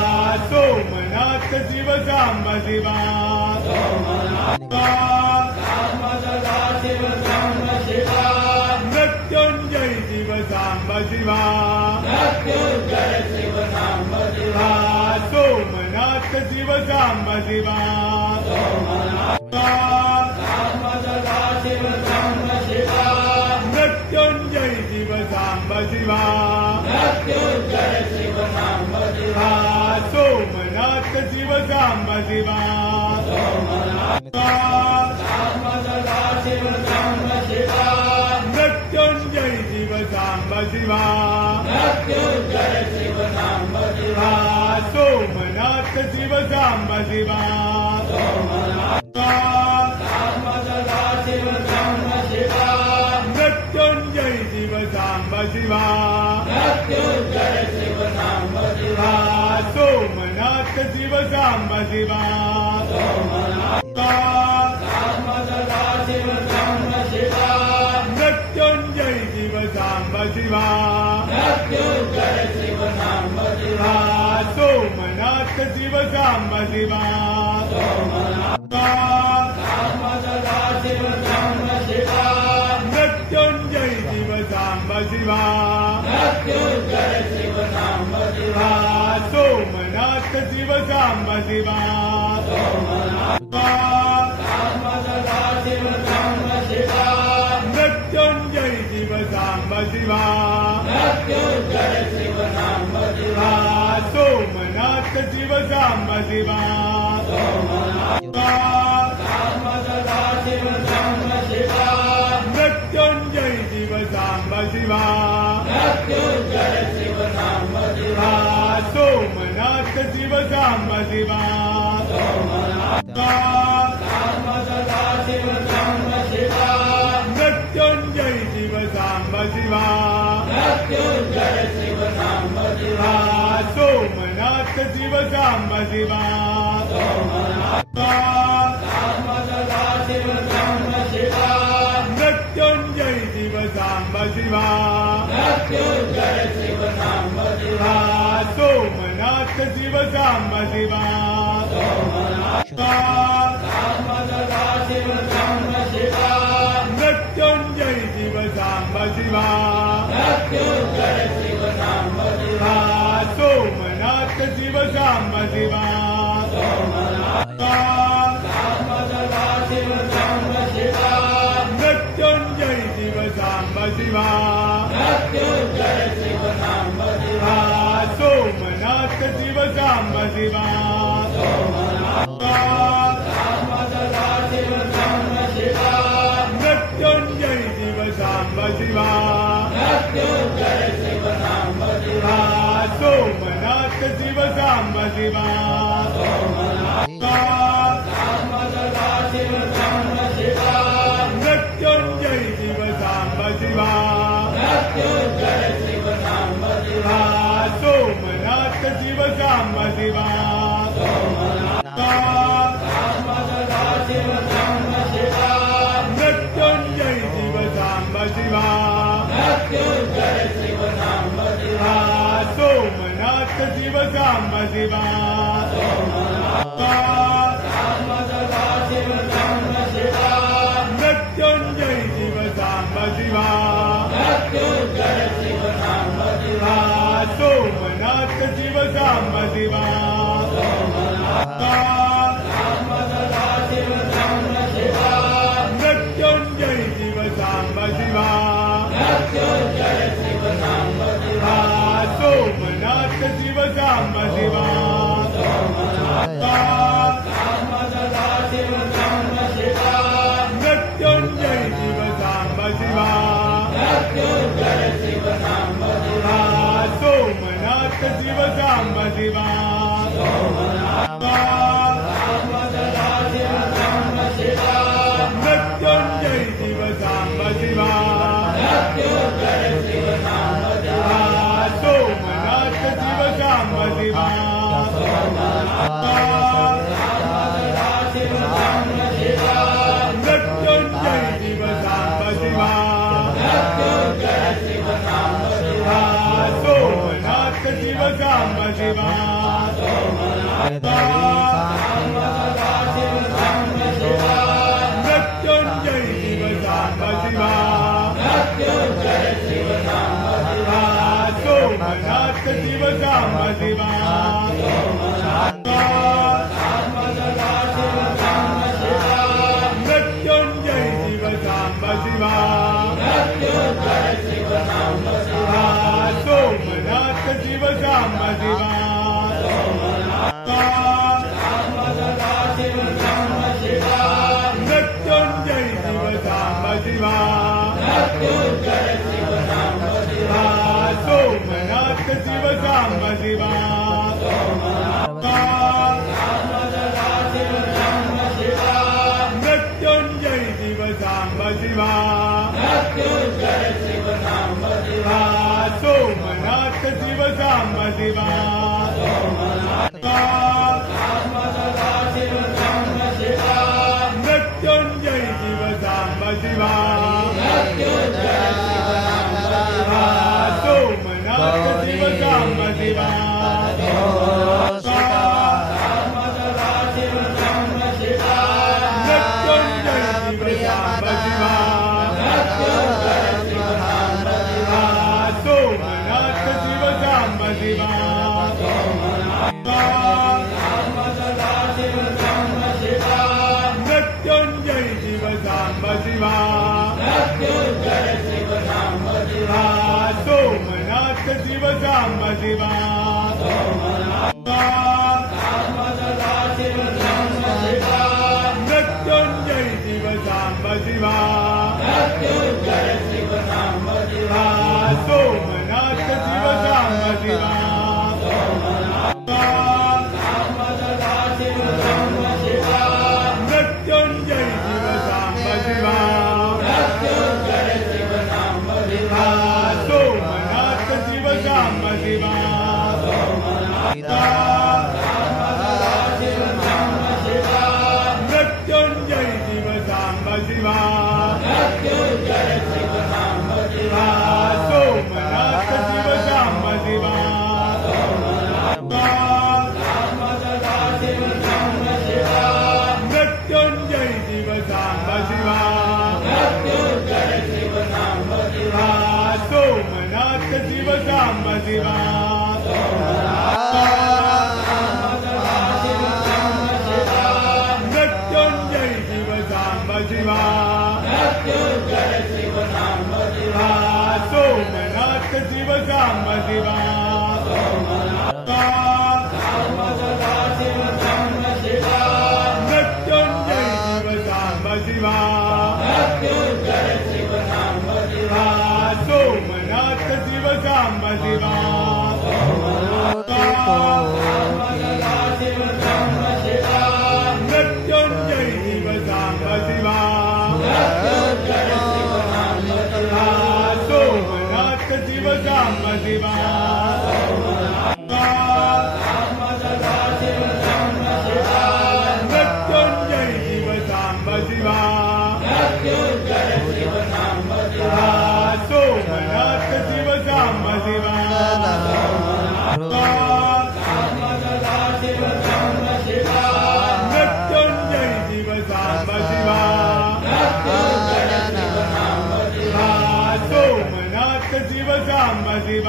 सोमनाथ शिव सांब शिवा मृत्युंजय शिव सांब शिवा मृत्युंजय शिव सांब सोमनाथ शिव सांब शिवा मृत्युंजय शिव सांब शिवा सोमनाथ शिव सांब शिवा मृत्युंजय शिव सांब शिवा सोमनाथ शिव सांब शिवा मृत्युंजय शिव सांब शिवा सोमनाथ शिव सांब शिवा मृत्युंजय शिव सांब शिवा सोमनाथ शिव सांब शिवा मृत्युंजय शिव सांब शिवा सोमनाथ शिव सांब शिवा मृत्युंजय शिव सांब शिवा सोमनाथ शिव सांब शिवा मृत्युंजय शिव सांब शिवा सोमनाथ शिव सांब शिवा मृत्युंजय शिव सांब शिवा सोमनाथ शिव सांब शिवा मृत्युंजय शिव सांब शिवा सोमनाथ शिव सांब शिवा मृत्युंजय शिव सांब शिवा सोमनाथ शिव सांब शिवा मृत्युंजय शिव सांब शिवा सोमनाथ शिव सांब शिवा मृत्युंजय शिव सांब शिवा सोमनाथ शिव सांब शिवा मृत्युंजय शिव सांब शिवा सोमनाथ शिव सांब शिवा मृत्युंजय शिव सांब शिवा सोमनाथ शिव सांब शिवा मृत्युंजय शिव सांब शिवा सोमनाथ शिव सांब शिवा मृत्युंजय शिव सांब शिवा सोमनाथ शिव सांब शिवा मृत्युंजय शिव सांब शिवा सोमनाथ शिव सांब शिवा मृत्युंजय शिव सांब शिवा सोमनाथ शिव सांब शिवा मृत्युंजय शिव सांब शिवा सोमनाथ शिव सांब शिवा मृत्युंजय शिव सांब शिवा सोमनाथ शिव सांब शिवा साम्ब शिवा मृत्युंजय शिव साम्ब शिवा सोमनाथ शिव साम्ब शिवा मृत्युंजय शिव साम्ब शिवा सोमनाथ शिव साम्ब शिवा मृत्युंजय शिव साम्ब शिवा सोमनाथ शिव साम्ब शिवा मृत्युंजय शिव साम्ब शिवा सोमनाथ शिव साम्ब शिवा मृत्युंजय शिव साम्ब शिवा सोमनाथ शिव साम्ब शिवा मृत्युंजय शिव साम्ब शिवा सोमनाथ शिव साम्ब शिवा मृत्युंजय शिव साम्ब शिवा सोमनाथ शिव साम्ब शिवा मृत्युंजय शिव साम्ब शिवा सोमनाथ शिव साम्ब शिवा मृत्युंजय शिव साम्ब शिवा सोमनाथ शिव साम्ब शिवा मृत्युंजय शिव साम्ब शिवा सोमनाथ शिव साम्ब शिवा मृत्युंजय शिव साम्ब शिवा सोमनाथ शिव साम्ब शिवा मृत्युंजय शिव साम्ब शिवा सोमनाथ शिव साम्ब शिवा मृत्युंजय शिव साम्ब शिवा सोमनाथ शिव साम्ब शिवा मृत्युंजय शिव साम्ब शिवा सोमनाथ शिव साम्ब शिवा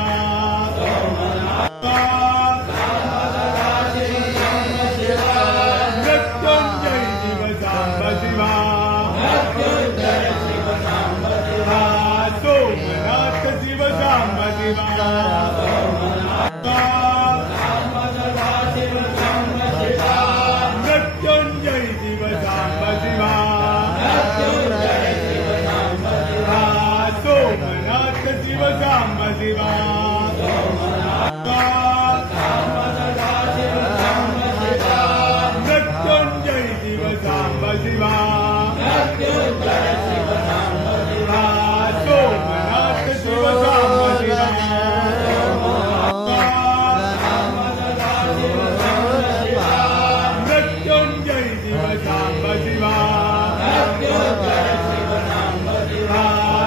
मृत्युंजय शिव साम्ब शिवा सोमनाथ शिव साम्ब शिवा मृत्युंजय शिव साम्ब शिवा सोमनाथ शिव साम्ब शिवा मृत्युंजय शिव साम्ब शिवा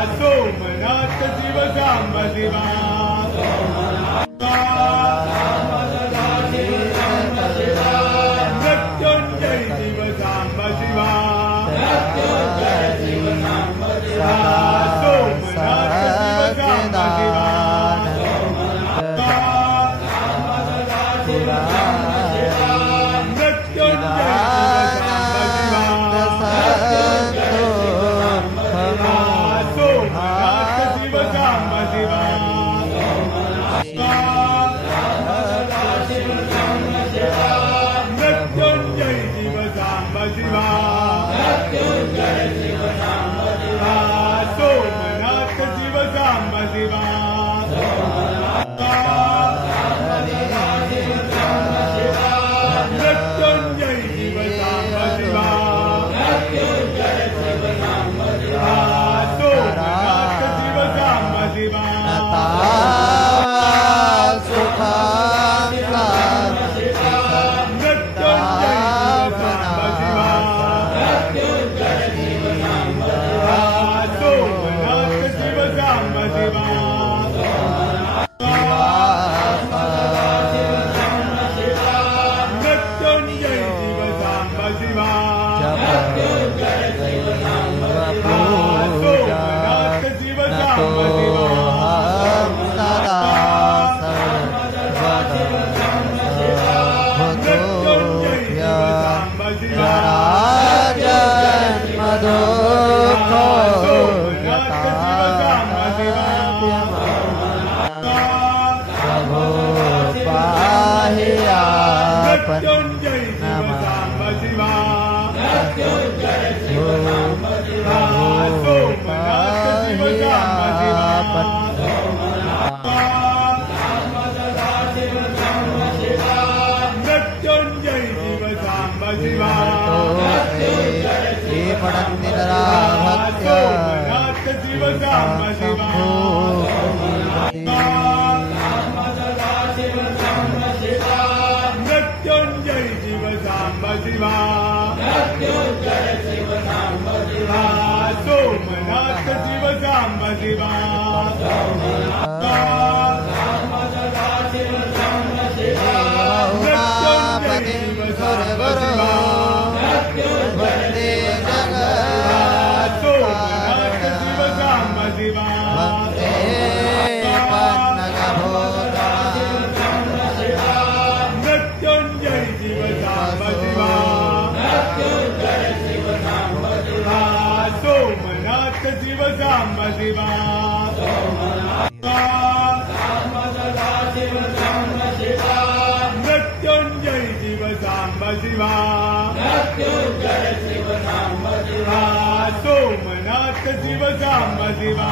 सोमनाथ शिव साम्ब शिवा मृत्युंजय शिव साम्ब शिवा सोमनाथ शिव साम्ब शिवा मृत्युंजय शिव साम्ब शिवा मृत्युंजय शिव सांब शिवा मृत्युंजय शिव सांब शिवा सोमनाथ शिव सांब शिवा मृत्युंजय शिव सांब शिवा सोमनाथ शिव सांब शिवा मृत्युंजय शिव सांब शिवा सोमनाथ शिव सांब शिवा मृत्युंजय शिव सांब शिवा सोमनाथ शिव सांब शिवा मृत्युंजय शिव सांब शिवा सोमनाथ शिव सांब शिवा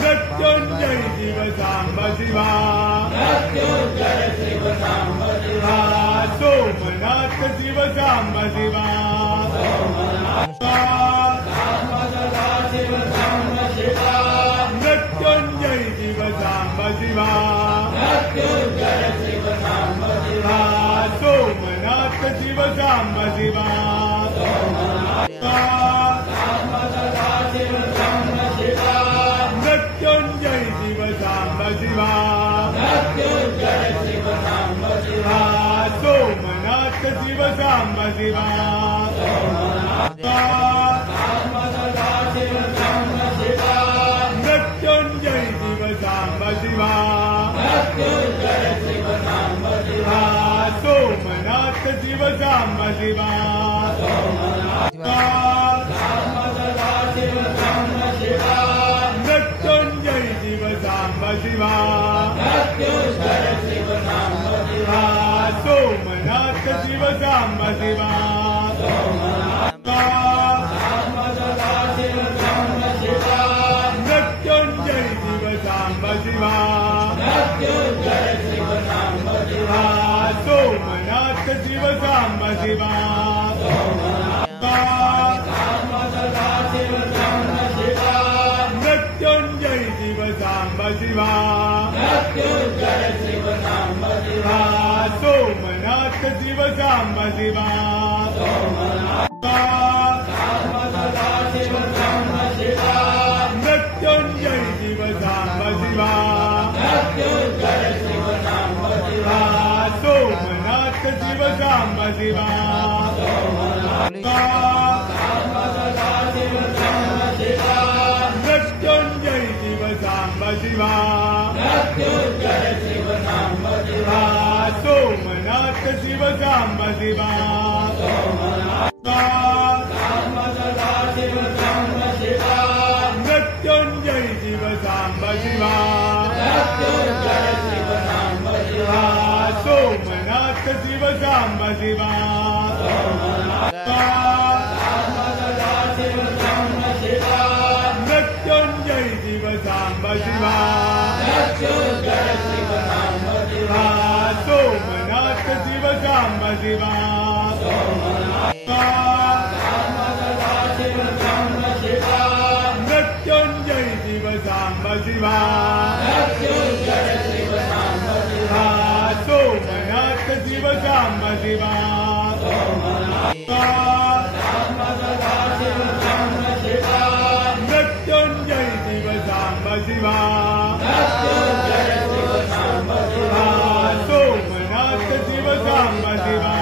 मृत्युंजय शिव सांब शिवा सोमनाथ शिव सांब शिवा मृत्युंजय शिव सांब शिवा सोमनाथ शिव सांब शिवा मृत्युंजय शिव सांब शिवा सोमनाथ शिव सांब शिवा मृत्युंजय शिव सांब शिवा सोमनाथ शिव सांब शिवा मृत्युंजय शिव सांब शिवा सोमनाथ शिव सांब शिवा मृत्युंजय शिव सांब शिवा सोमनाथ शिव सांब शिवा मृत्युंजय शिव सांब शिवा सोमनाथ शिव सांब शिवा मृत्युंजय शिव सांब शिवा सोमनाथ शिव सांब शिवा मृत्युंजय शिव सांब शिवा सोमनाथ शिव सांब शिवा मृत्युंजय शिव सांब शिवा सोमनाथ शिव सांब शिवा मृत्युंजय शिव सांब शिवा सोमनाथ शिव सांब शिवा मृत्युंजय शिव सांब शिवा सोमनाथ शिव सांब शिवा मृत्युंजय शिव सांब शिवा सोमनाथ शिव सांब शिवा मृत्युंजय शिव सांब शिवा सोमनाथ शिव सांब शिवा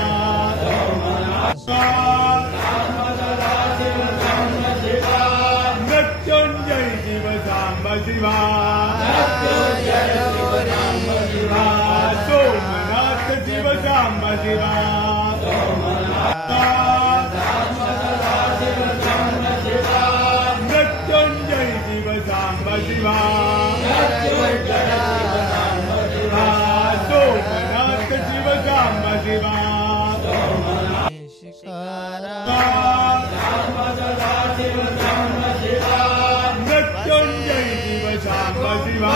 मृत्युंजय शिव सांब शिवा सोमनाथ शिव सांब शिवा मृत्युंजय शिव सांब शिवा शिवा सोमनाथ शिव सांब शिवा मृत्युंजय शिव सांब शिवा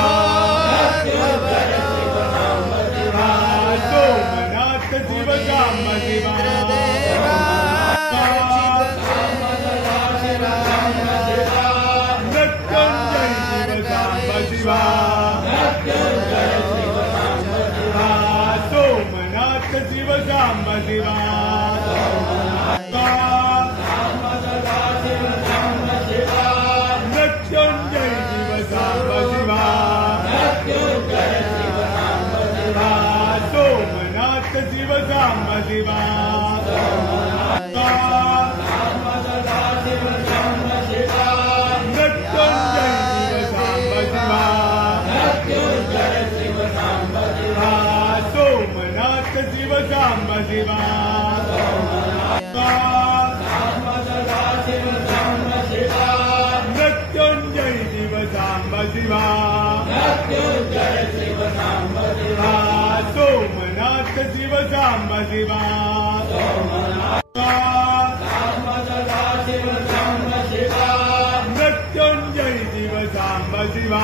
सोमनाथ शिव सांब शिवा मृत्युंजय शिव सांब शिवा सोमनाथ शिव सांब शिवा मृत्युंजय शिव सांब शिवा सोमनाथ शिव सांब शिवा मृत्युंजय शिव सांब शिवा सोमनाथ शिव सांब शिवा मृत्युंजय शिव सांब शिवा सोमनाथ शिव सांब शिवा मृत्युंजय शिव सांब शिवा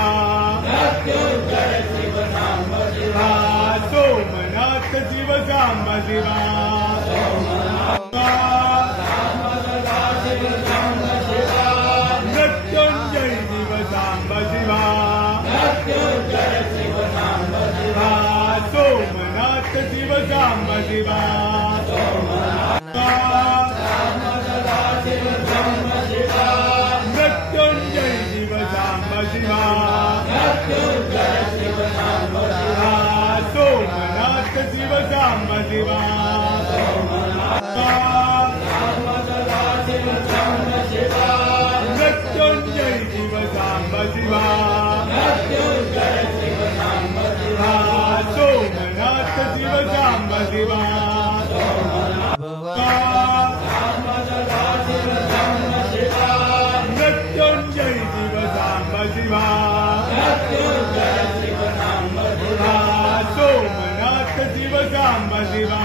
सोमनाथ शिव सांब शिवा मृत्युंजय शिव सांब शिवा सोमनाथ शिव सांब शिवा मृत्युंजय शिव सांब शिवा सोमनाथ शिव सांब शिवा मृत्युंजय शिव सांब शिवा सोमनाथ शिव सांब शिवा मृत्युंजय शिव सांब शिवा सोमनाथ शिव सांब शिवा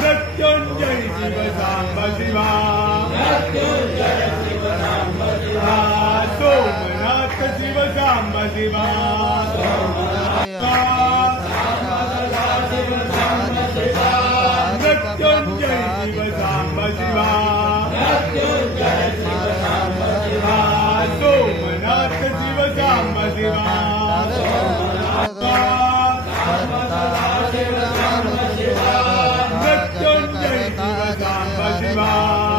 मृत्युंजय शिव सांब शिवा सोमनाथ शिव सांब शिवा मृत्युंजय शिव सांब शिवा सोमनाथ शिव सांब शिवा मृत्युंजय शिव सांब शिवा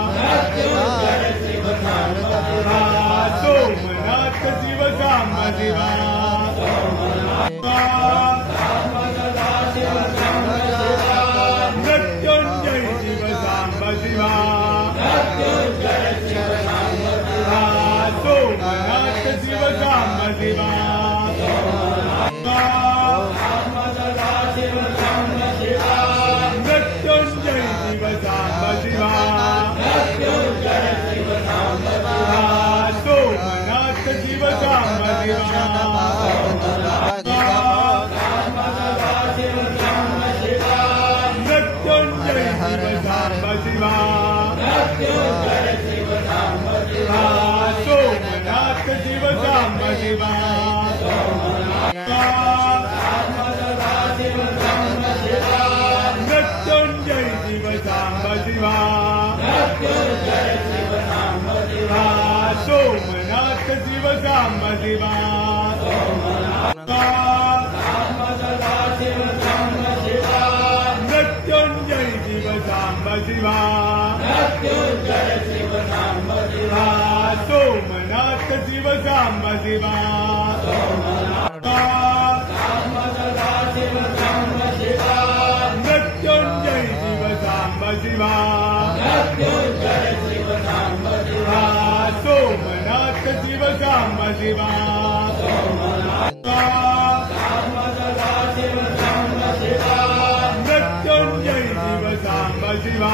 सोमनाथ शिव सांब शिवा मृत्युंजय शिव सांब शिवा सोमनाथ शिव सांब शिवा मृत्युंजय शिव सांब शिवा सोमनाथ शिव सांब शिवा मृत्युंजय शिव सांब शिवा सोमनाथ शिव सांब शिवा मृत्युंजय शिव सांब शिवा सोमनाथ शिव सांब शिवा मृत्युंजय शिव सांब शिवा सोमनाथ शिव सांब शिवा मृत्युंजय शिव सांब शिवा सोमनाथ शिव सांब शिवा मृत्युंजय शिव सांब शिवा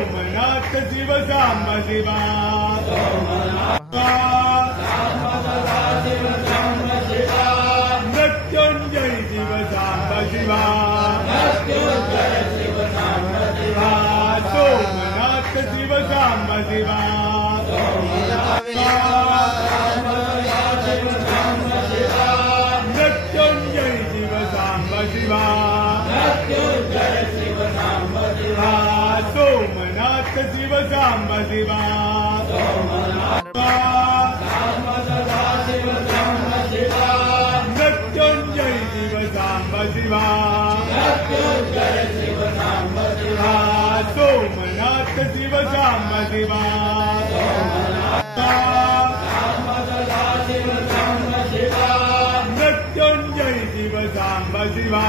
सोमनाथ शिव सांब शिवा मृत्युंजय शिव सांब शिवा सोमनाथ शिव सांब शिवा मृत्युंजय शिव सांब शिवा सोमनाथ शिव सांब शिवा मृत्युंजय शिव सांब शिवा सोमनाथ शिव सांब शिवा मृत्युंजय शिव सांब शिवा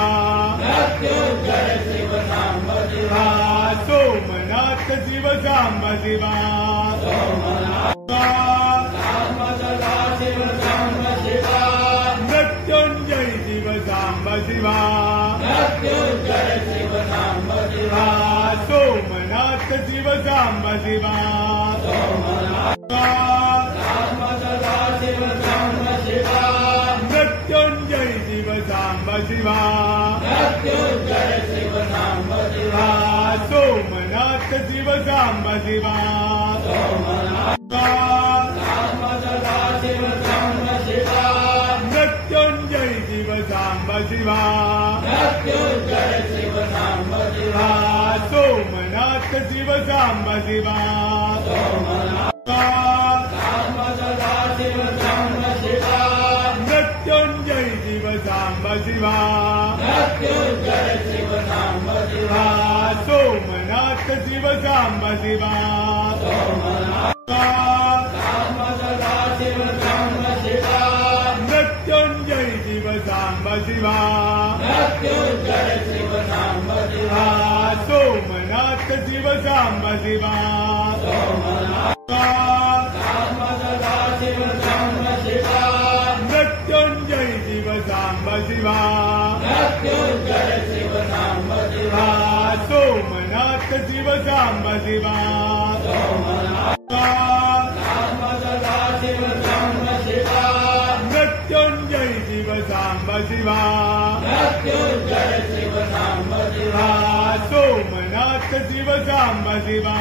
सोमनाथ शिव सांब शिवा मृत्युंजय शिव सांब शिवा सोमनाथ शिव सांब शिवा मृत्युंजय शिव सांब शिवा सोमनाथ शिव सांब शिवा मृत्युंजय शिव सांब शिवा सोमनाथ शिव सांब शिवा मृत्युंजय शिव सांब शिवा सोमनाथ शिव सांब शिवा मृत्युंजय शिव सांब शिवा सोमनाथ शिव सांब शिवा मृत्युंजय शिव सांब शिवा सोमनाथ शिव सांब शिवा मृत्युंजय शिव सांब शिवा सोमनाथ शिव सांब शिवा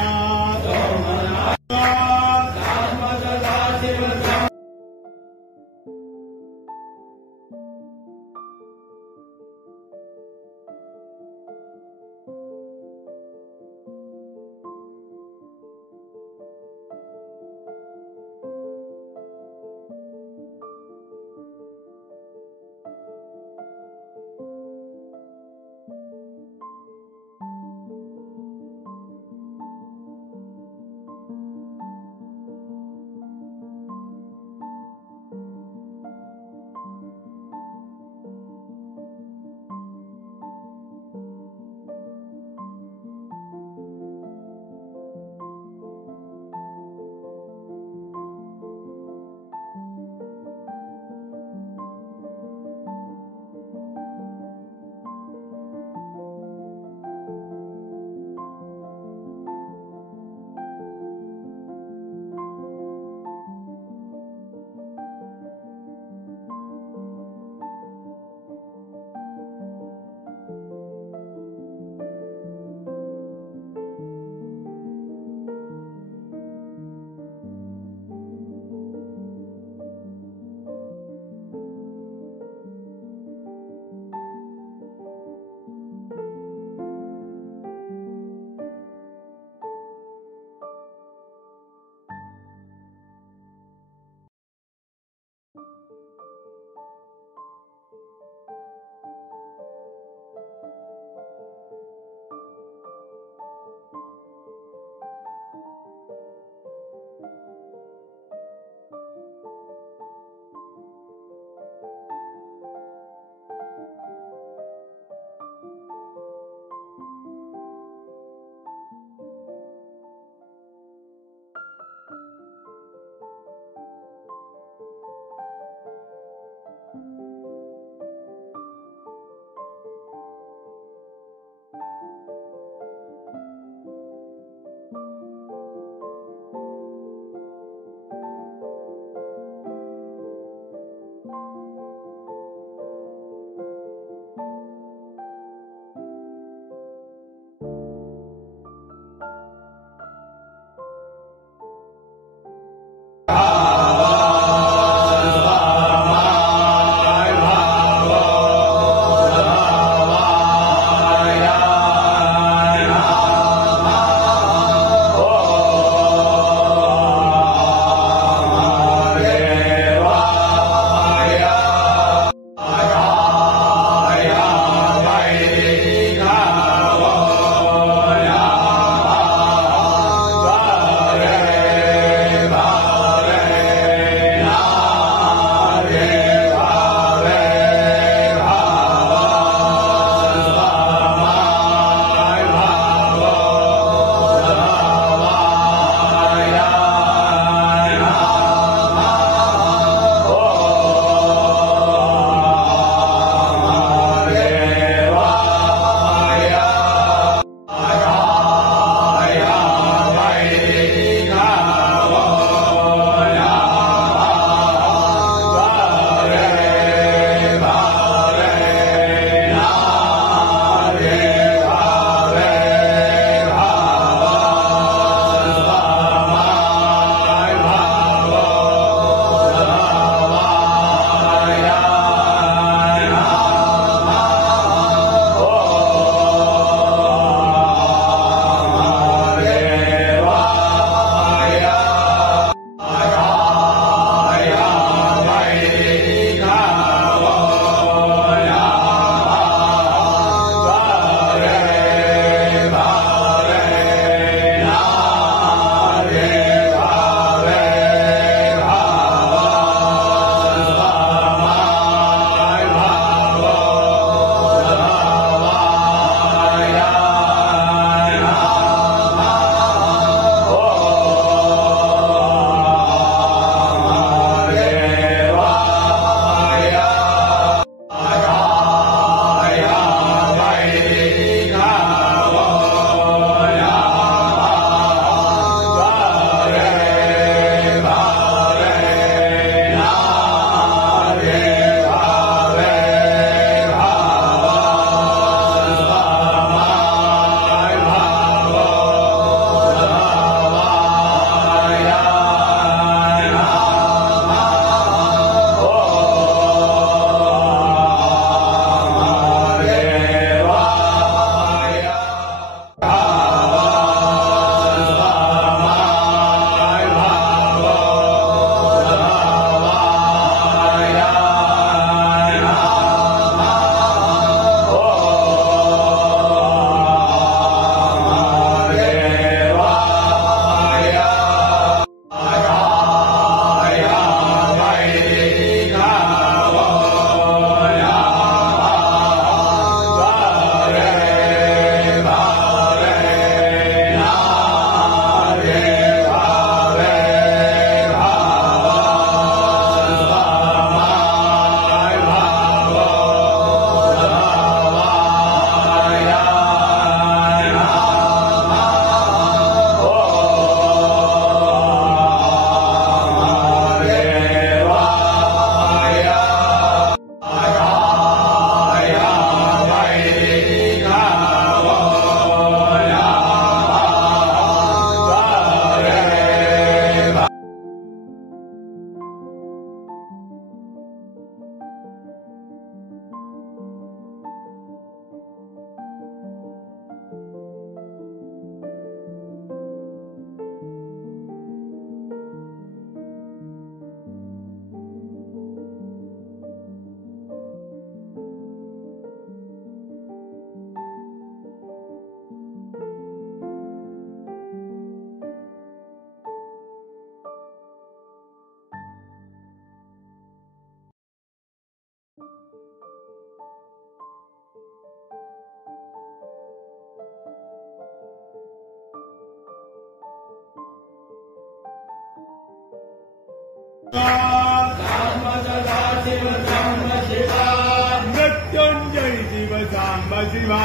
मृत्युंजय शिव सांब शिवा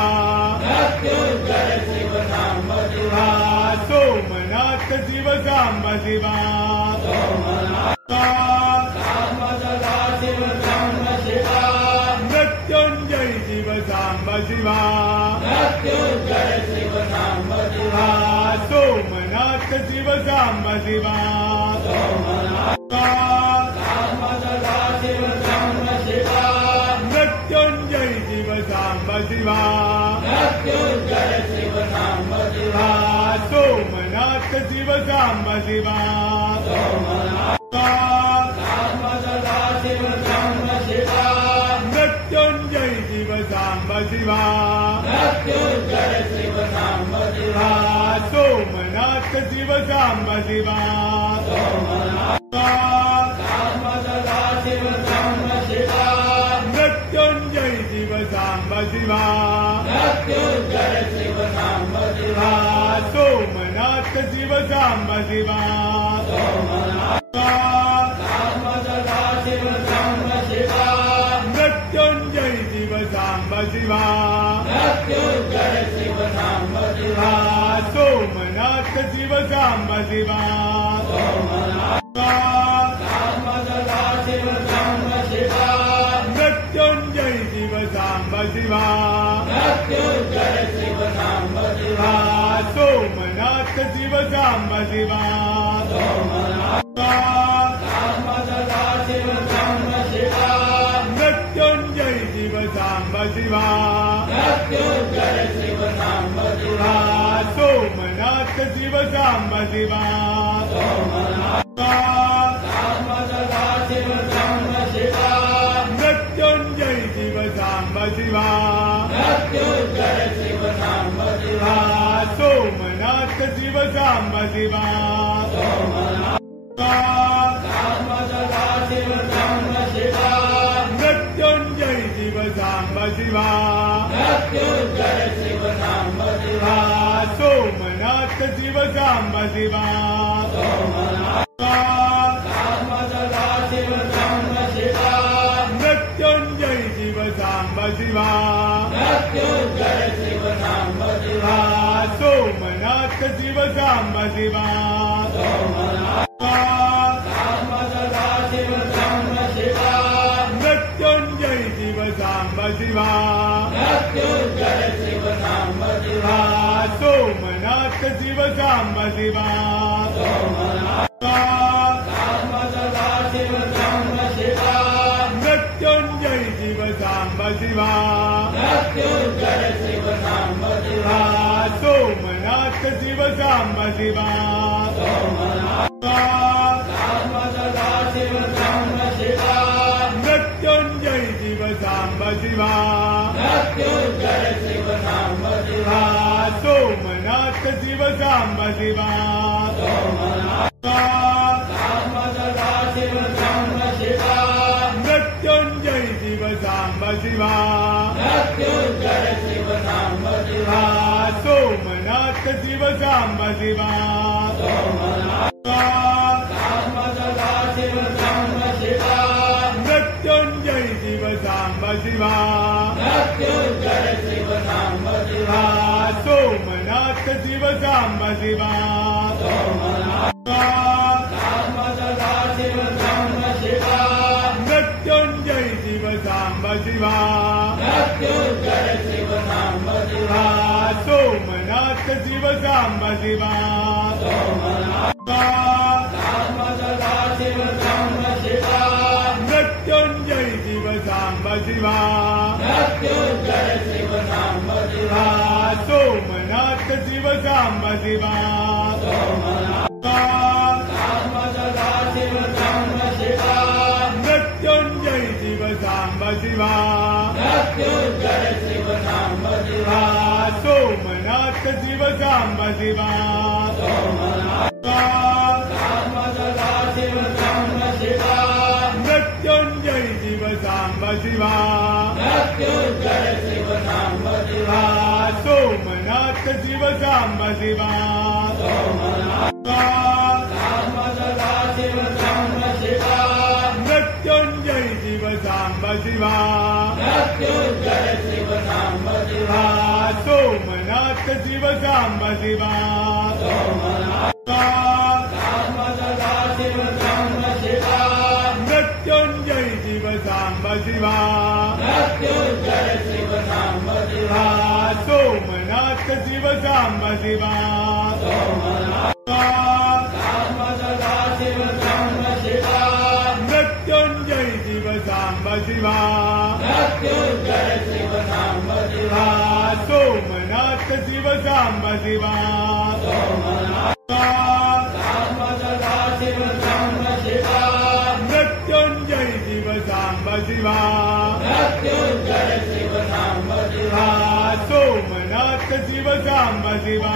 सोमनाथ शिव सांब शिवा मृत्युंजय शिव सांब शिवा सोमनाथ शिव सांब शिवा मृत्युंजय शिव सांब शिवा सोमनाथ शिव सांब शिवा मृत्युंजय शिव सांब शिवा सोमनाथ शिव सांब शिवा मृत्युंजय शिव सांब शिवा सोमनाथ शिव सांब शिवा मृत्युंजय शिव सांब शिवा सोमनाथ शिव सांब शिवा मृत्युंजय शिव सांब शिवा सोमनाथ शिव सांब शिवा मृत्युंजय शिव सांब शिवा सोमनाथ शिव सांब शिवा मृत्युंजय शिव सांब शिवा सोमनाथ शिव सांब शिवा मृत्युंजय शिव सांब शिवा सोमनाथ शिव सांब शिवा मृत्युंजय शिव सांब शिवा सोमनाथ शिव सांब शिवा मृत्युंजय शिव सांब शिवा सोमनाथ शिव सांब शिवा मृत्युंजय शिव सांब शिवा सोमनाथ शिव सांब शिवा मृत्युंजय शिव सांब शिवा सोमनाथ शिव सांब शिवा मृत्युंजय शिव सांब शिवा सोमनाथ शिव सांब शिवा मृत्युंजय शिव सांब शिवा सोमनाथ शिव सांब शिवा मृत्युंजय शिव सांब शिवा सोमनाथ शिव सांब शिवा मृत्युंजय शिव सांब शिवा सोमनाथ शिव सांब शिवा मृत्युंजय शिव सांब शिवा सोमनाथ शिव सांब शिवा मृत्युंजय शिव सांब शिवा सोमनाथ शिव सांब शिवा मृत्युंजय शिव सांब शिवा सांब शिवा सोमनाथ शिव सांब शिवा मृत्युंजय शिव सांब शिवा सोमनाथ शिव सांब शिवा मृत्युंजय शिव सांब शिवा सोमनाथ शिव सांब शिवा मृत्युंजय शिव सांब शिवा सोमनाथ शिव सांब शिवा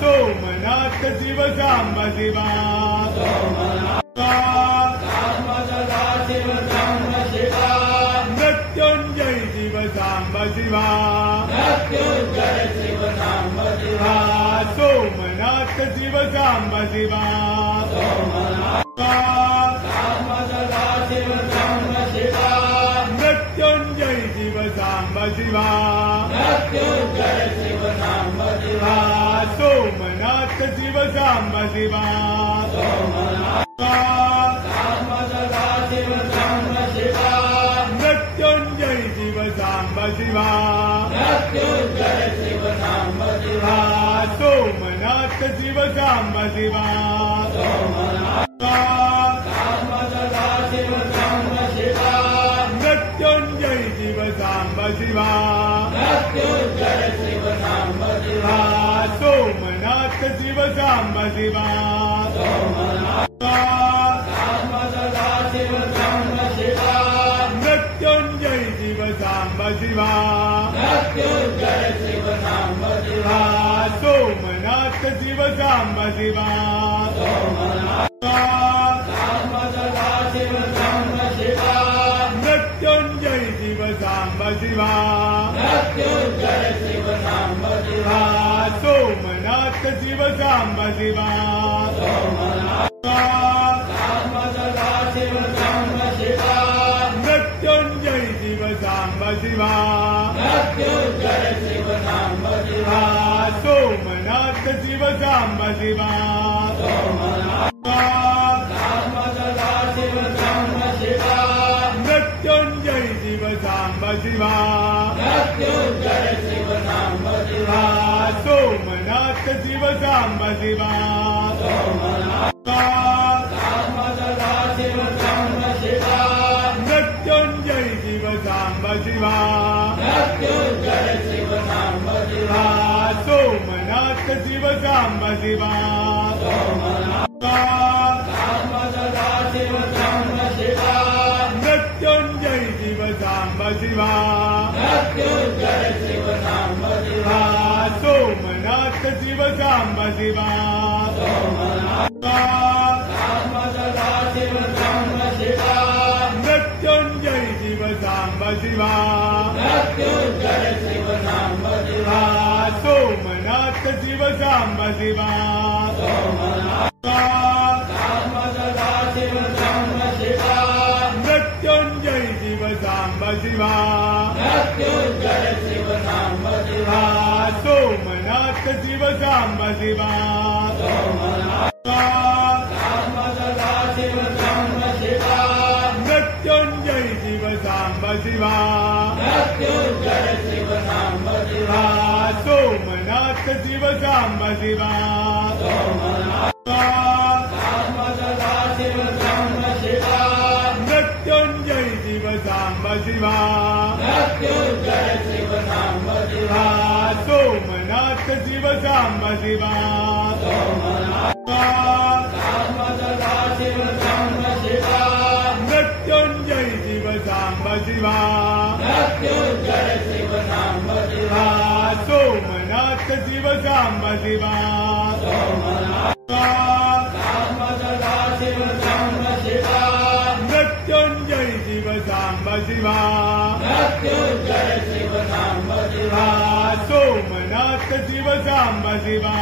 सोमनाथ शिव सांब शिवा मृत्युंजय शिव सांब शिवा सोमनाथ शिव सांब शिवा मृत्युंजय शिव सांब शिवा सोमनाथ शिव सांब शिवा मृत्युंजय शिव सांब शिवा सोमनाथ शिव सांब शिवा मृत्युंजय शिव सांब शिवा सोमनाथ शिव सांब शिवा मृत्युंजय शिव सांब शिवा सोमनाथ शिव सांब शिवा मृत्युंजय शिव सांब शिवा सोमनाथ शिव सांब शिवा मृत्युंजय शिव सांब शिवा सोमनाथ शिव सांब शिवा मृत्युंजय शिव सांब शिवा सोमनाथ शिव सांब शिवा मृत्युंजय शिव सांब शिवा सोमनाथ शिव सांब शिवा मृत्युंजय शिव सांब शिवा सोमनाथ शिव सांब शिवा मृत्युंजय शिव सांब शिवा सोमनाथ शिव सांब शिवा मृत्युंजय शिव सांब शिवा सोमनाथ शिव सांब शिवा मृत्युंजय शिव सांब शिवा सोमनाथ शिव सांब शिवा मृत्युंजय शिव सांब शिवा सोमनाथ शिव सांब शिवा मृत्युंजय शिव सांब शिवा सोमनाथ शिव सांब शिवा मृत्युंजय शिव सांब शिवा सोमनाथ शिव सांब शिवा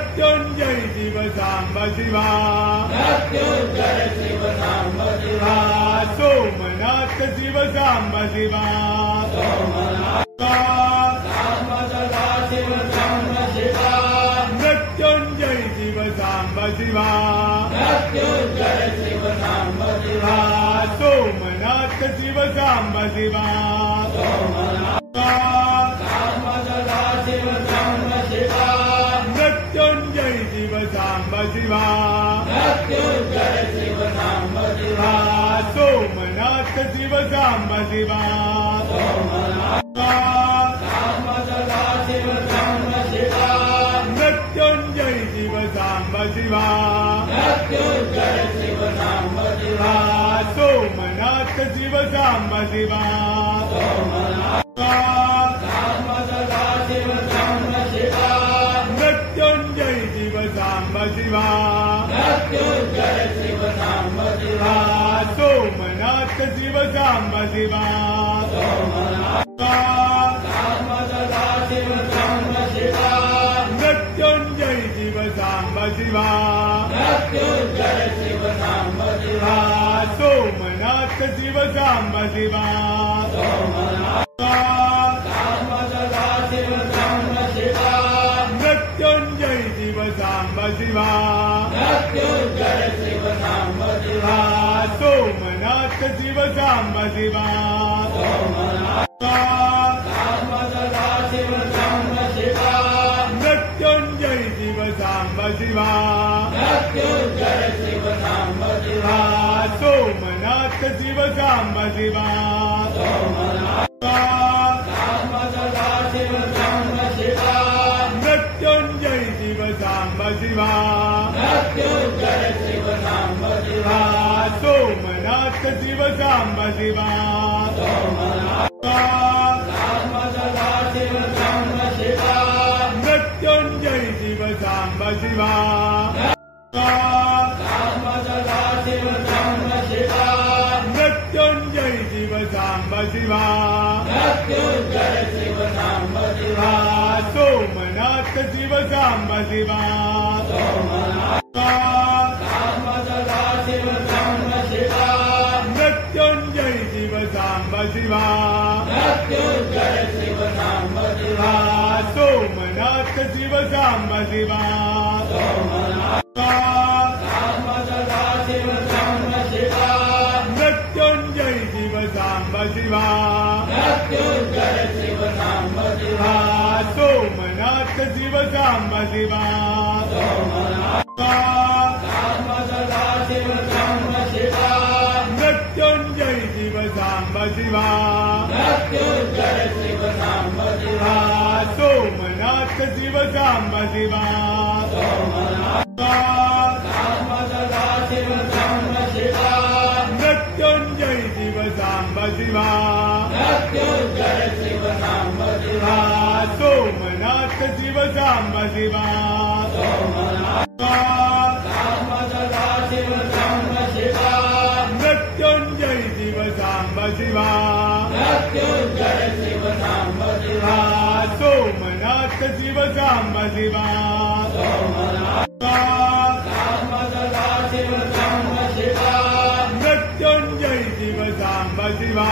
मृत्युंजय शिव सांब शिवा सोमनाथ शिव सांब शिवा मृत्युंजय शिव सांब शिवा सोमनाथ शिव सांब शिवा मृत्युंजय शिव सांब शिवा सोमनाथ शिव सांब शिवा मृत्युंजय शिव सांब शिवा सोमनाथ सोमनाथ शिव सांब शिवा मृत्युंजय शिव सांब शिवा सोमनाथ शिव सांब शिवा मृत्युंजय शिव सांब शिवा सोमनाथ शिव सांब शिवा मृत्युंजय शिव सांब शिवा सोमनाथ शिव सांब शिवा मृत्युंजय शिव सांब शिवा सोमनाथ शिव सांब शिवा मृत्युंजय शिव सांब शिवा सोमनाथ शिव सांब शिवा मृत्युंजय शिव सांब शिवा मृत्युंजय शिव सांब शिवा सोमनाथ शिव सांब शिवा मृत्युंजय शिव सांब शिवा सोमनाथ शिव सांब शिवा मृत्युंजय शिव सांब शिवा सोमनाथ शिव सांब शिवा मृत्युंजय शिव सांब शिवा सोमनाथ शिव सांब शिवा मृत्युंजय शिव सांब शिवा सोमनाथ शिव सांब शिवा मृत्युंजय शिव सांब शिवा सोमनाथ शिव सांब शिवा मृत्युंजय शिव सांब शिवा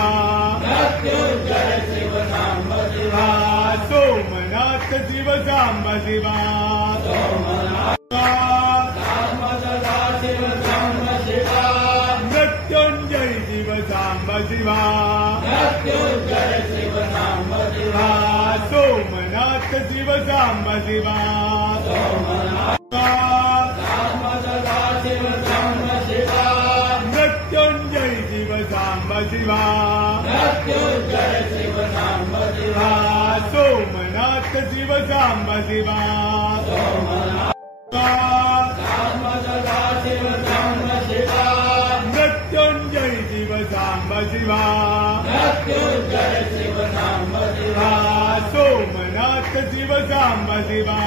सोमनाथ शिव सांब शिवा मृत्युंजय शिव सांब शिवा सोमनाथ शिव सांब शिवा मृत्युंजय शिव सांब शिवा सोमनाथ शिव सांब शिवा मृत्युंजय शिव सांब शिवा सोमनाथ शिव सांब शिवा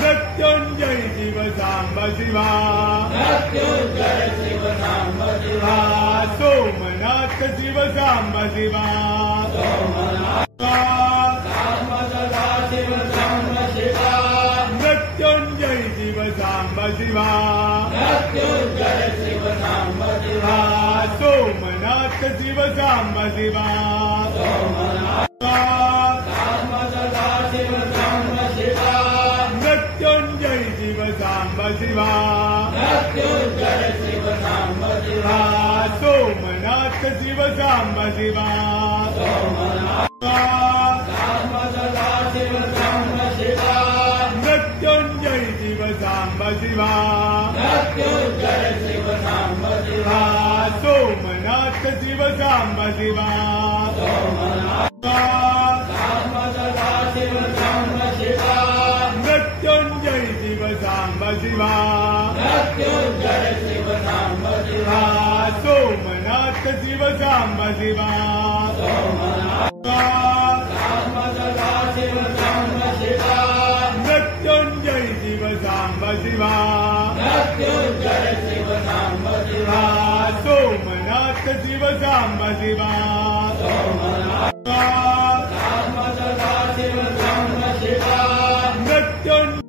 मृत्युंजय शिव सांब शिवा सोमनाथ शिव सांब शिवा मृत्युंजय शिव सांब शिवा सोमनाथ शिव सांब शिवा मृत्युंजय शिव सांब शिवा सोमनाथ शिव सांब शिवा मृत्युंजय शिव सांब शिवा सोमनाथ शिव सांब शिवा मृत्युंजय शिव सांब शिवा शिव सांब शिवा मृत्युंजय शिव सांब शिवा सोमनाथ शिव सांब शिवा मृत्युंजय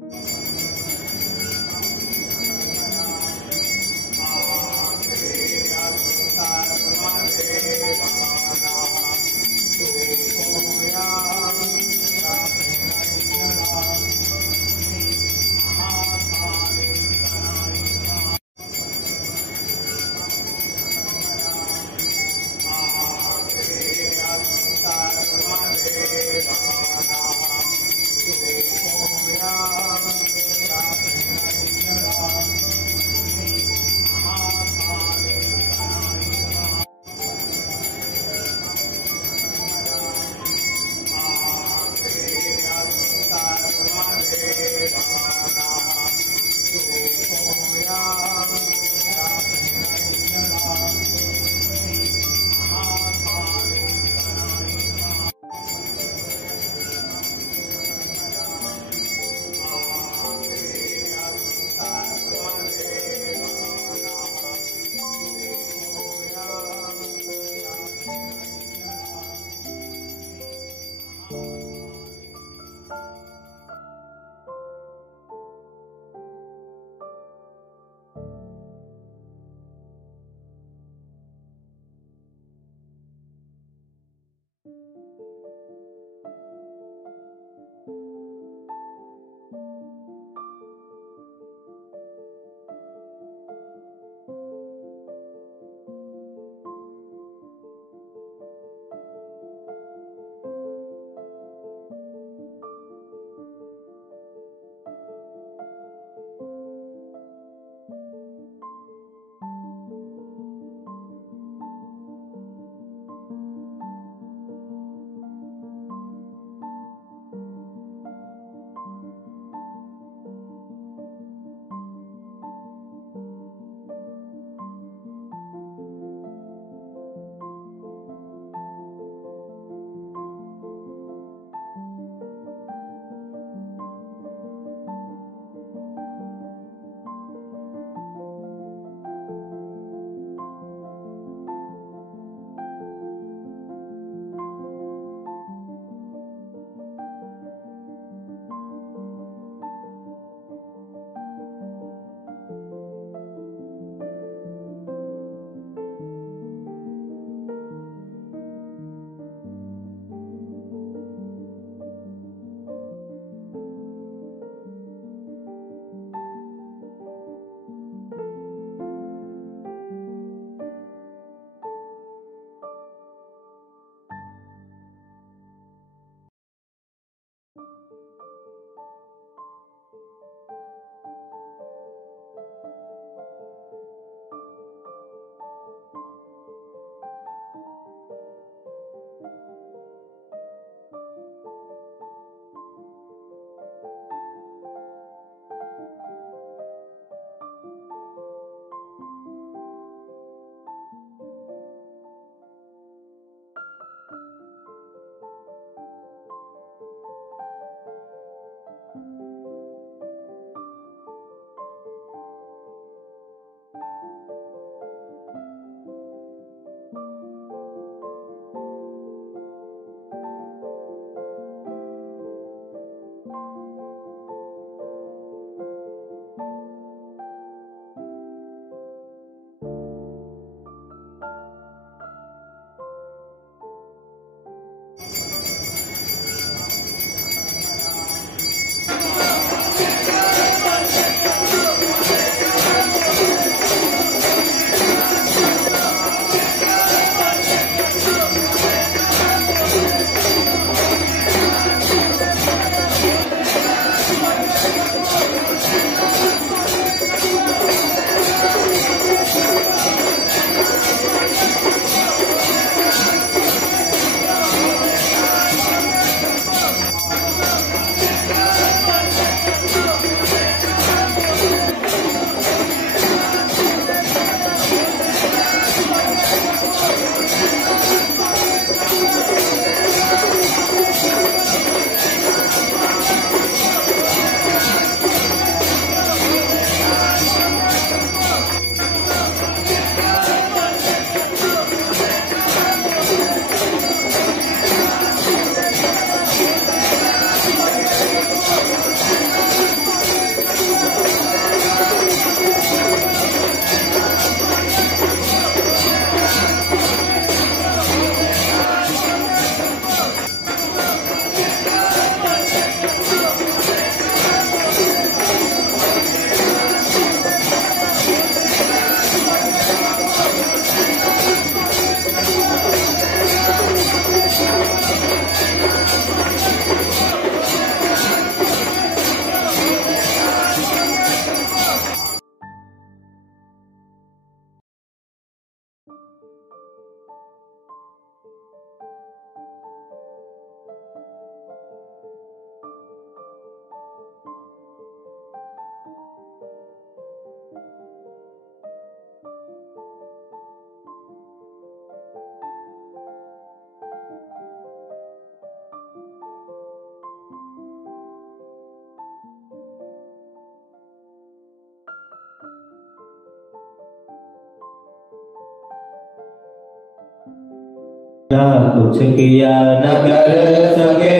ना कुछ किया न कर सके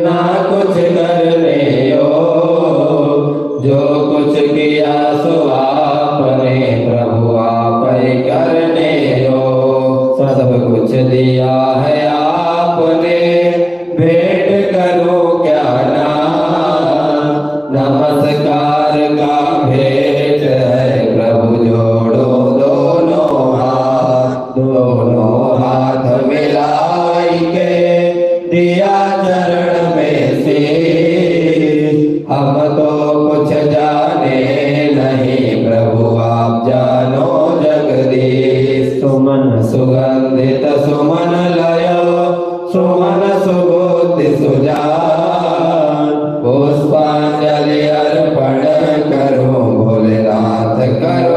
ना कुछ करने हो, जो कुछ किया सो आपने प्रभु आप ही करने हो। सब कुछ दिया है आपने भेंट करो क्या नाम, नमस्कार का भेंट है प्रभु जोड़ो दोनों हाथ मिलाई के दिया चरण में से। हम तो कुछ जाने नहीं प्रभु आप जानो जगदीश। सुमन सुगंधित सुमन लयो सुमन सुबोधि सुजान, पुष्पांजलि अर्पण करो भोलेनाथ करो